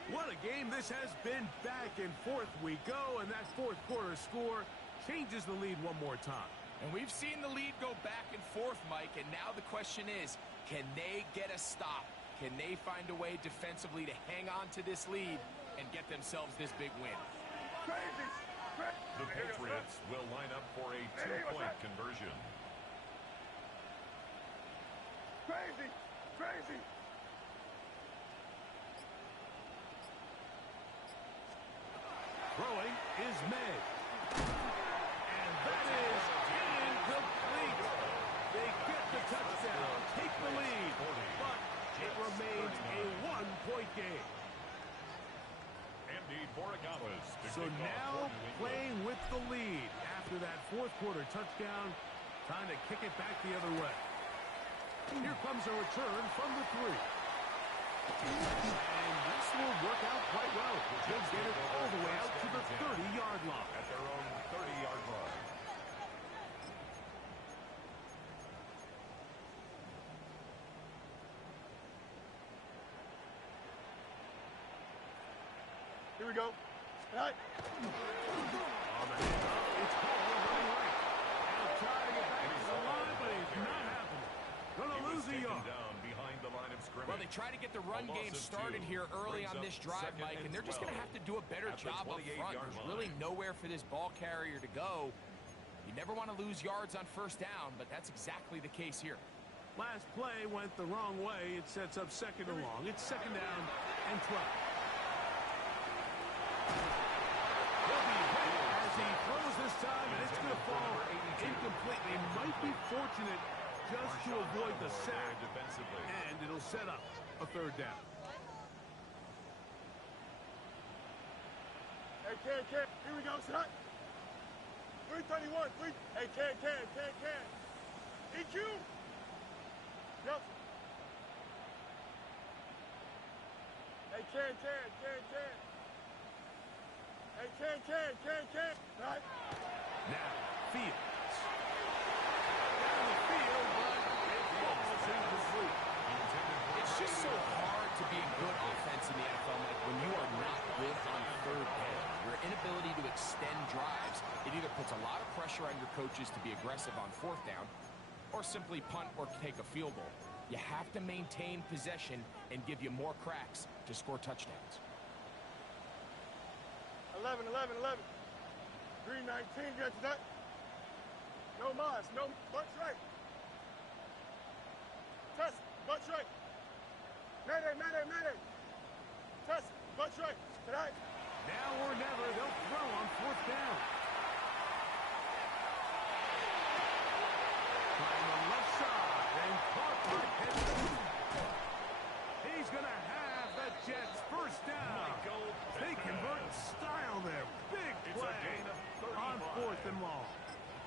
What a game this has been. Back and forth we go, and that 4th quarter score changes the lead one more time. And we've seen the lead go back and forth, Mike, and now the question is, can they get a stop? Can they find a way defensively to hang on to this lead and get themselves this big win? The Patriots will line up for a 2-point conversion. Crazy. Throwing is May. And that is incomplete. They get the touchdown, take the lead, but it remains a 1-point game. So now playing with the lead after that 4th quarter touchdown, time to kick it back the other way. Here comes a return from the 3. And this will work out quite well. They'll get it all the way out to the 30-yard line. At their own 30-yard line. Here we go. Right. On the handoff, it's Hall running right. Now trying to get back to the line, but he's not happening. Gonna lose a yard. Down behind the line of scrimmage. Well, they try to get the run game started here early on this drive, Mike, and they're just going to have to do a better job up front. There's really nowhere for this ball carrier to go. You never want to lose yards on 1st down, but that's exactly the case here. Last play went the wrong way. It sets up 2nd and long. It's 2nd down and 12. He'll be hit as he throws this time, and it's going to fall incomplete. They might be fortunate just to avoid the sack, and it'll set up a 3rd down. Hey, can. Here we go, son. 331. Hey, can. EQ. Yep. Hey, can. Hey, can. Right. Now, Fields. Down the field, but it falls incomplete. just so hard to be a good offense in the NFL, Mike, when you are not good on third down. Your inability to extend drives, it either puts a lot of pressure on your coaches to be aggressive on fourth down or simply punt or take a field goal. You have to maintain possession and give you more cracks to score touchdowns. 11, 11, 11. Green 19, get to that. No mas, no, bunch right. Test, bunch right. Mayday, mayday, mayday. Test, bunch right. Tonight. Now or never, they'll throw on fourth down. Trying the left side, and caught by Henry. He's going to have the Jets first down. They convert in style there. Big play on fourth and long.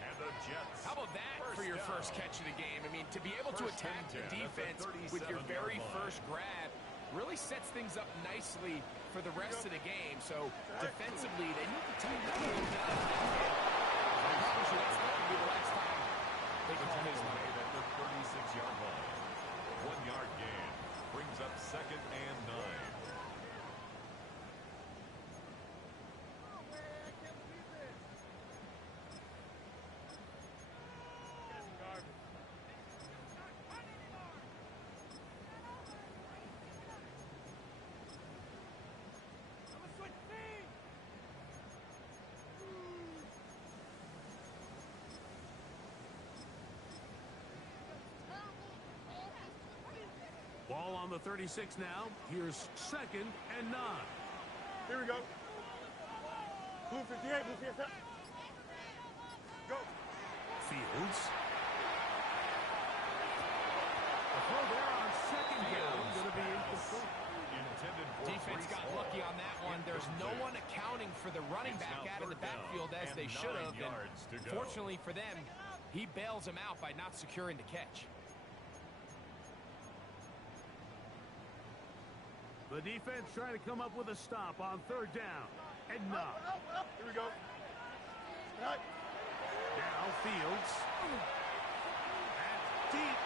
And the Jets. How about that for your first catch of the game? I mean, to be able to attack the defense with your very first grab really sets things up nicely for the rest of the game. So defensively, they need to tighten up a little bit on that. I promise you that's not going to be the last time they call his line. At the 36-yard line. 1-yard gain brings up 2nd and 9. Ball on the 36 now. Here's 2nd and 9. Here we go. Blue 58, blue 58. Go. Fields. The throw there on 2nd down. Going to be incomplete. Defense got lucky on that one. There's no one accounting for the running back out of the backfield as they should have. And fortunately for them, he bails him out by not securing the catch. The defense trying to come up with a stop on 3rd down. And not. Here we go. Right. Now Fields. And deep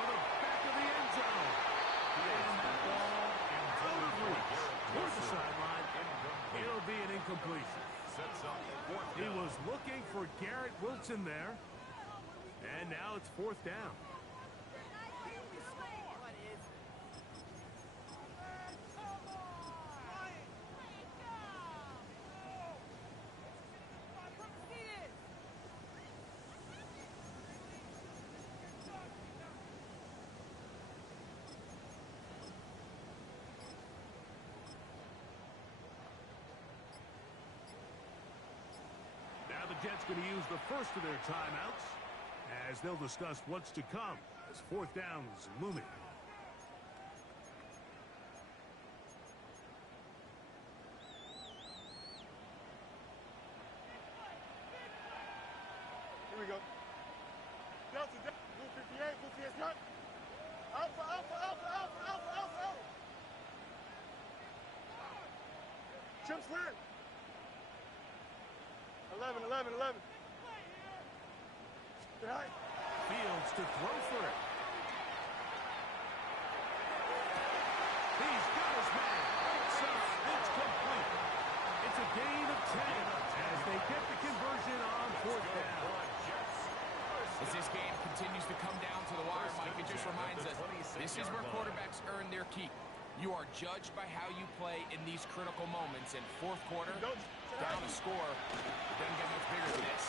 for the back of the end zone. And that ball out of reach. Toward the sideline. It'll be an incompletion. He was looking for Garrett Wilson there. And now it's 4th down. Now the Jets going to use the first of their timeouts as they'll discuss what's to come as 4th down is looming. Here we go. Delta, Delta, blue 58, blue 58, cut. Alpha, alpha, alpha, alpha, alpha, alpha, alpha. Chip slant. 11, 11, 11. Right. Fields to throw for it. He's got his man. It's complete. It's a gain of 10 as they get the conversion on 4th down. As this game continues to come down to the wire, Mike, it just reminds us this is where quarterbacks earn their keep. You are judged by how you play in these critical moments. In 4th quarter, down a score, it doesn't get much bigger than this.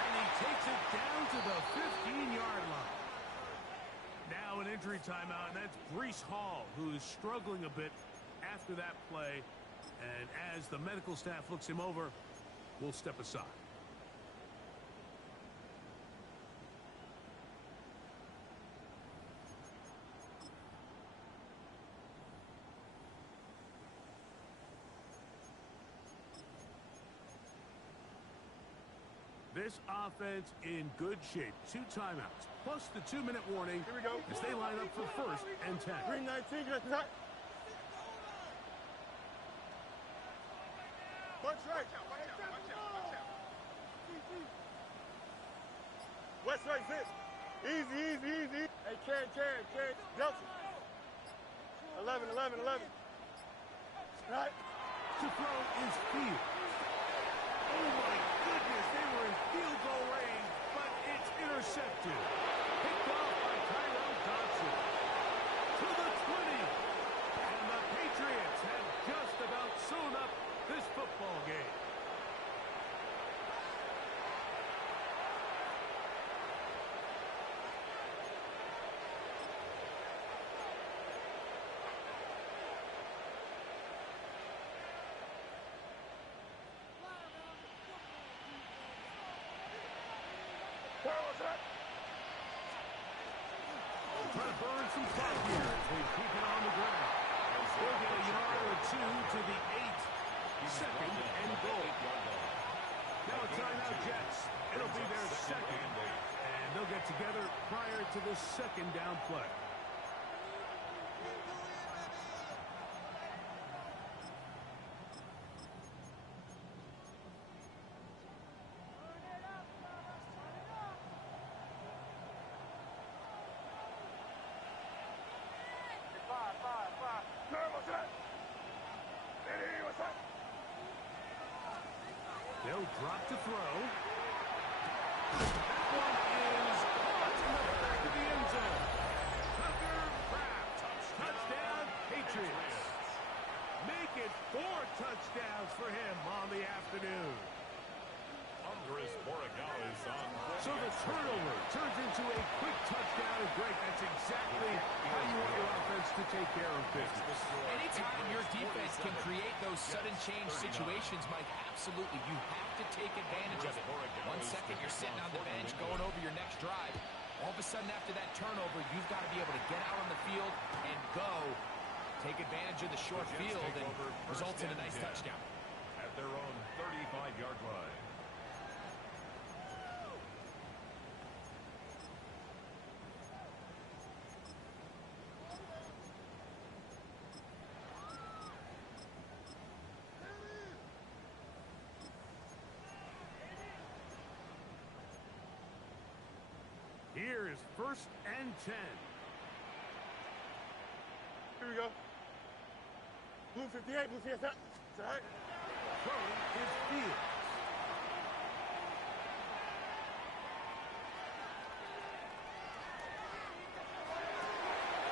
And he takes it down to the 15-yard line. Now an injury timeout, and that's Breece Hall, who is struggling a bit after that play. And as the medical staff looks him over, we'll step aside. This offense in good shape. 2 timeouts, plus the 2-minute warning. Here we go. As they line up for 1st and 10. Green 19, get that. Bunch right. West right, zip. Easy. Hey, Ken. Delta. 11. Right. To throw is Fields. Oh, my goodness. They were in field goal range, but it's intercepted. Picked off by Tyrell Dodson. To the 20. And the Patriots have just about sewn up this football game. Trying to burn some clock here as they keep it on the ground. They'll get a yard or two to the 8. Second and goal. Now a timeout, Jets. It'll be their second. And they'll get together prior to the second down play. They'll drop to throw. That one is caught in the back of the end zone. Tucker Kraft. Touchdown, Patriots. Make it 4 touchdowns for him on the afternoon. So the turnover turns into a quick touchdown, and Greg, that's exactly how you want your offense to take care of business. Anytime your defense can create those sudden change situations, Mike, absolutely, you have to take advantage of it. 1 second, you're sitting on the bench going over your next drive. All of a sudden, after that turnover, you've got to be able to get out on the field and go. Take advantage of the short field and results in a nice touchdown. At their own 35-yard line. Here is 1st and 10. Here we go. Blue 58, blue 58. That's all right. Throwing is Fields.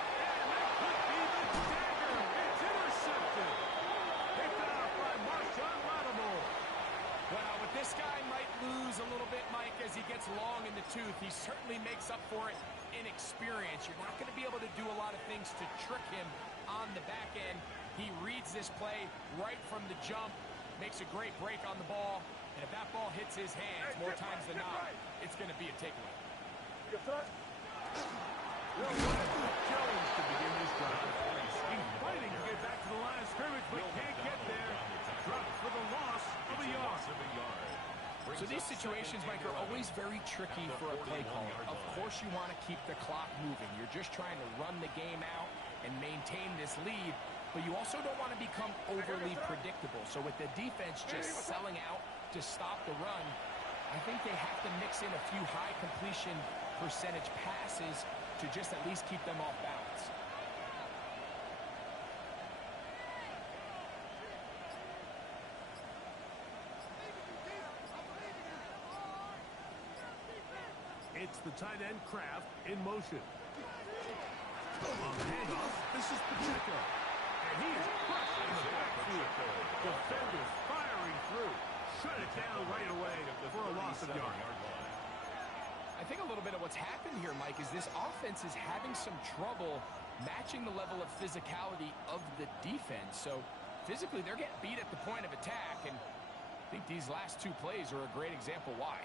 And that could be the dagger. It's intercepted. Picked off by Marshawn Lattimore. Well, with this guy might lose a little bit, Mike, as he gets long in the tooth. He certainly makes up for it in experience. You're not going to be able to do a lot of things to trick him on the back end. He reads this play right from the jump, makes a great break on the ball, and if that ball hits his hands more times than not, it's going to be a takeaway. Jones to begin this drive. He's fighting to get back to the line of scrimmage, but can't get there. Dropped for the loss of a yard. So these situations, Mike, are always very tricky for a play caller. Of course you want to keep the clock moving. You're just trying to run the game out and maintain this lead, but you also don't want to become overly predictable. So with the defense just selling out to stop the run, I think they have to mix in a few high completion percentage passes to just at least keep them off balance. It's the tight end Kraft in motion. On the handoff, this is Pacheco. And he is crushed in the backfield. Defenders firing through. Shut it down right away for a loss of yard. I think a little bit of what's happened here, Mike, is this offense is having some trouble matching the level of physicality of the defense. So physically, they're getting beat at the point of attack, and I think these last 2 plays are a great example why.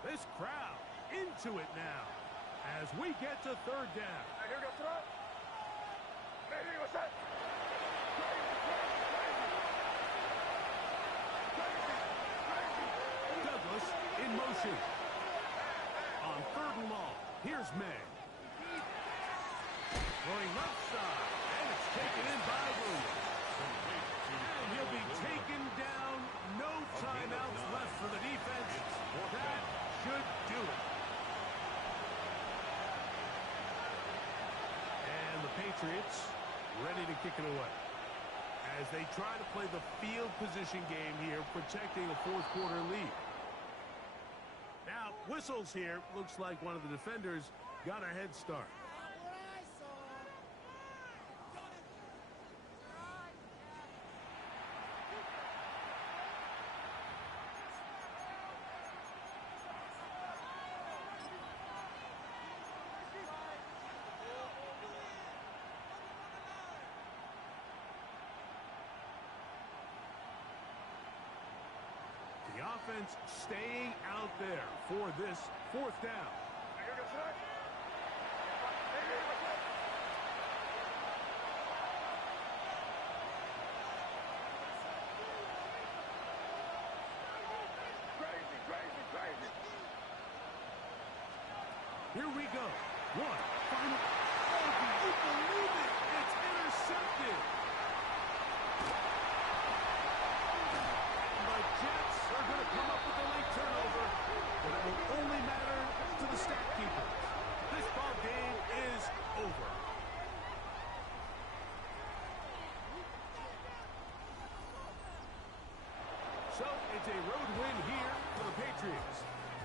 This crowd into it now as we get to 3rd down. Here we go, throw. Hey, what's that? Douglas in motion. On 3rd and long, here's May. Going left side, and it's taken in by Williams. And he'll be taken down. No timeouts left for the defense. to kick it away. As they try to play the field position game here, protecting a fourth quarter lead. Now, whistles here. Looks like one of the defenders got a head start. The offense staying out there for this fourth down. Here we go. One final. Oh, can you believe it? It's intercepted. The Jets are going to come up with a late turnover, but it will only matter to the stat keepers. This ball game is over. So it's a road win here for the Patriots.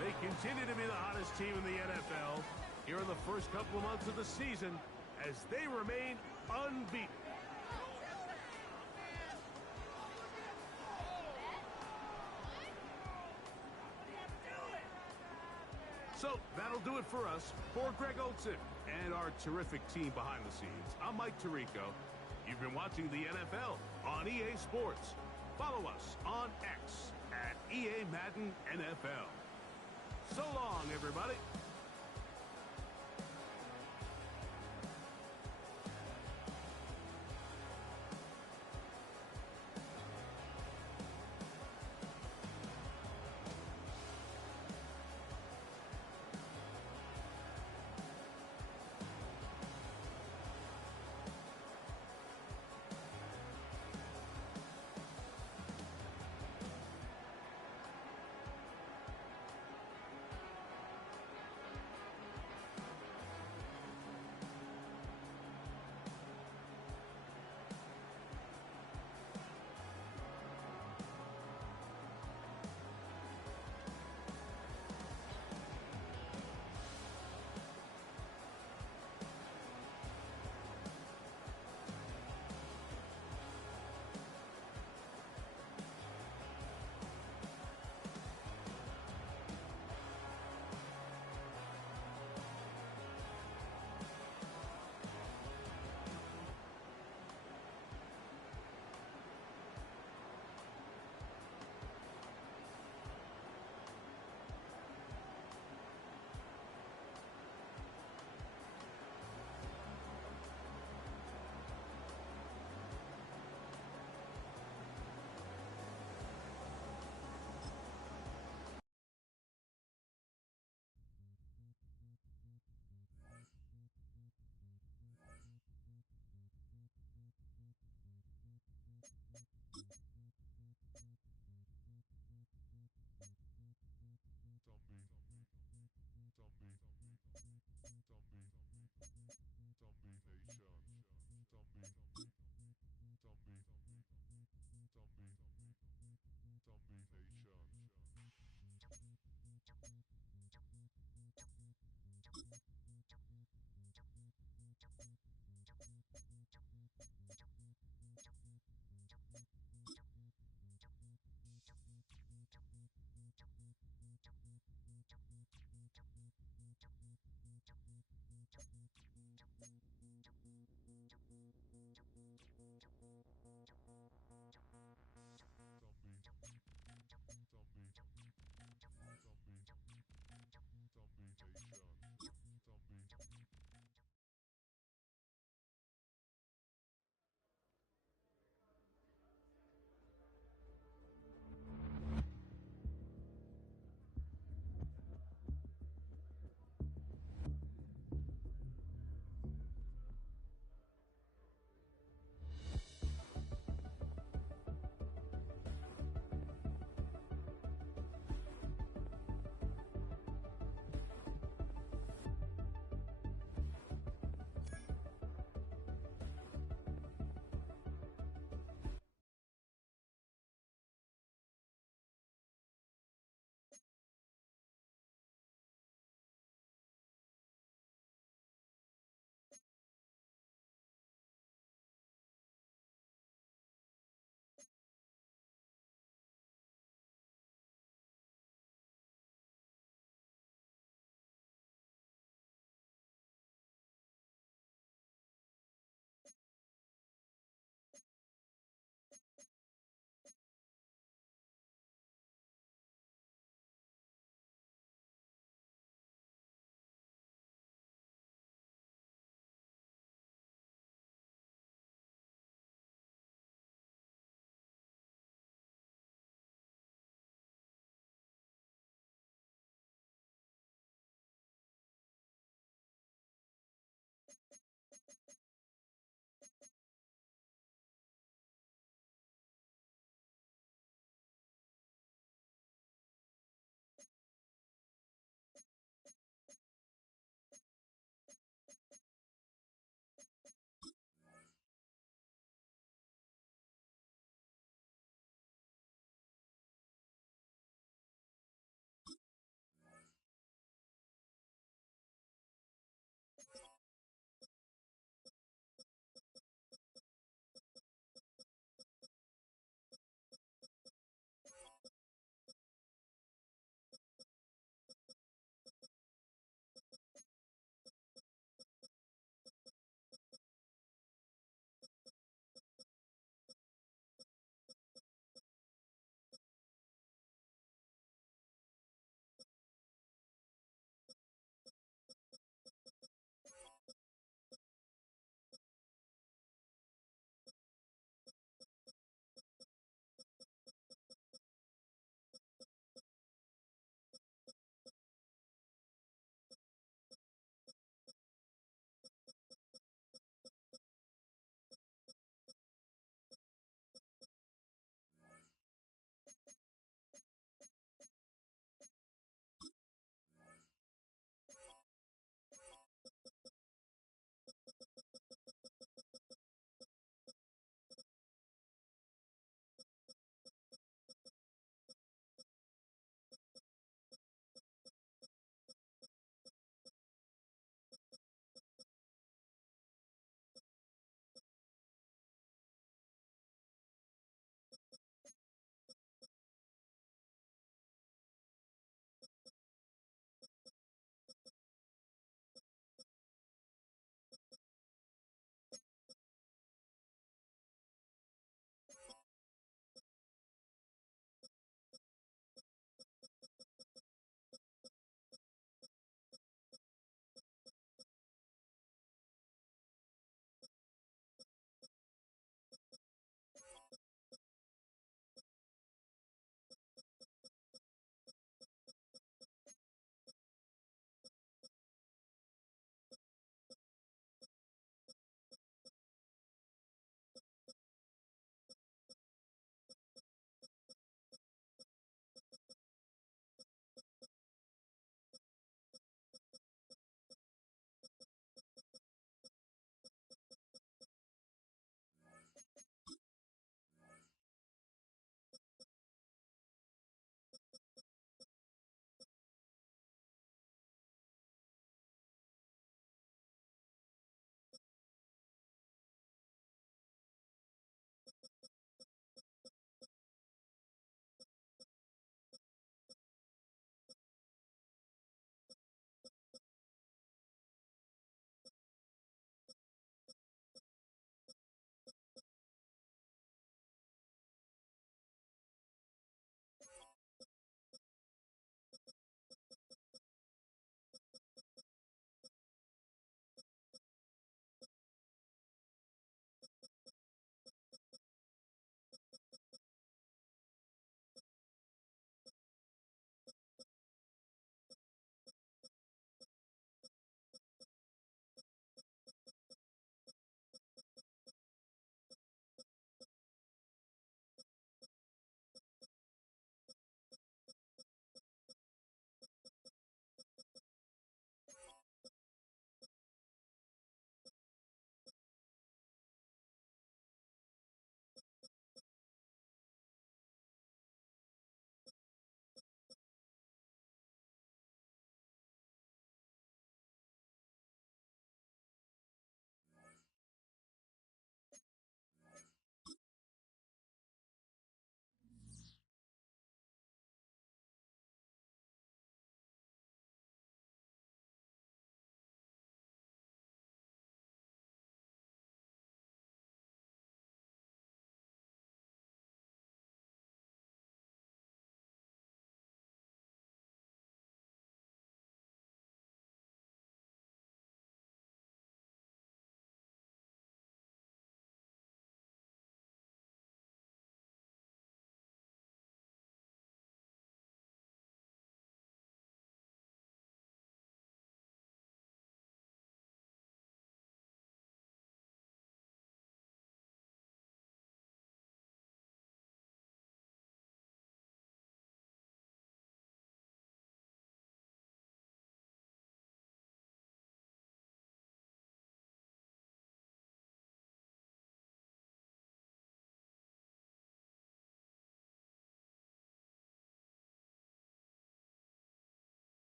They continue to be the hottest team in the NFL here in the first couple of months of the season as they remain unbeaten. So that'll do it for us. For Greg Olsen and our terrific team behind the scenes, I'm Mike Tirico. You've been watching the NFL on EA Sports. Follow us on X at EA Madden NFL. So long, everybody.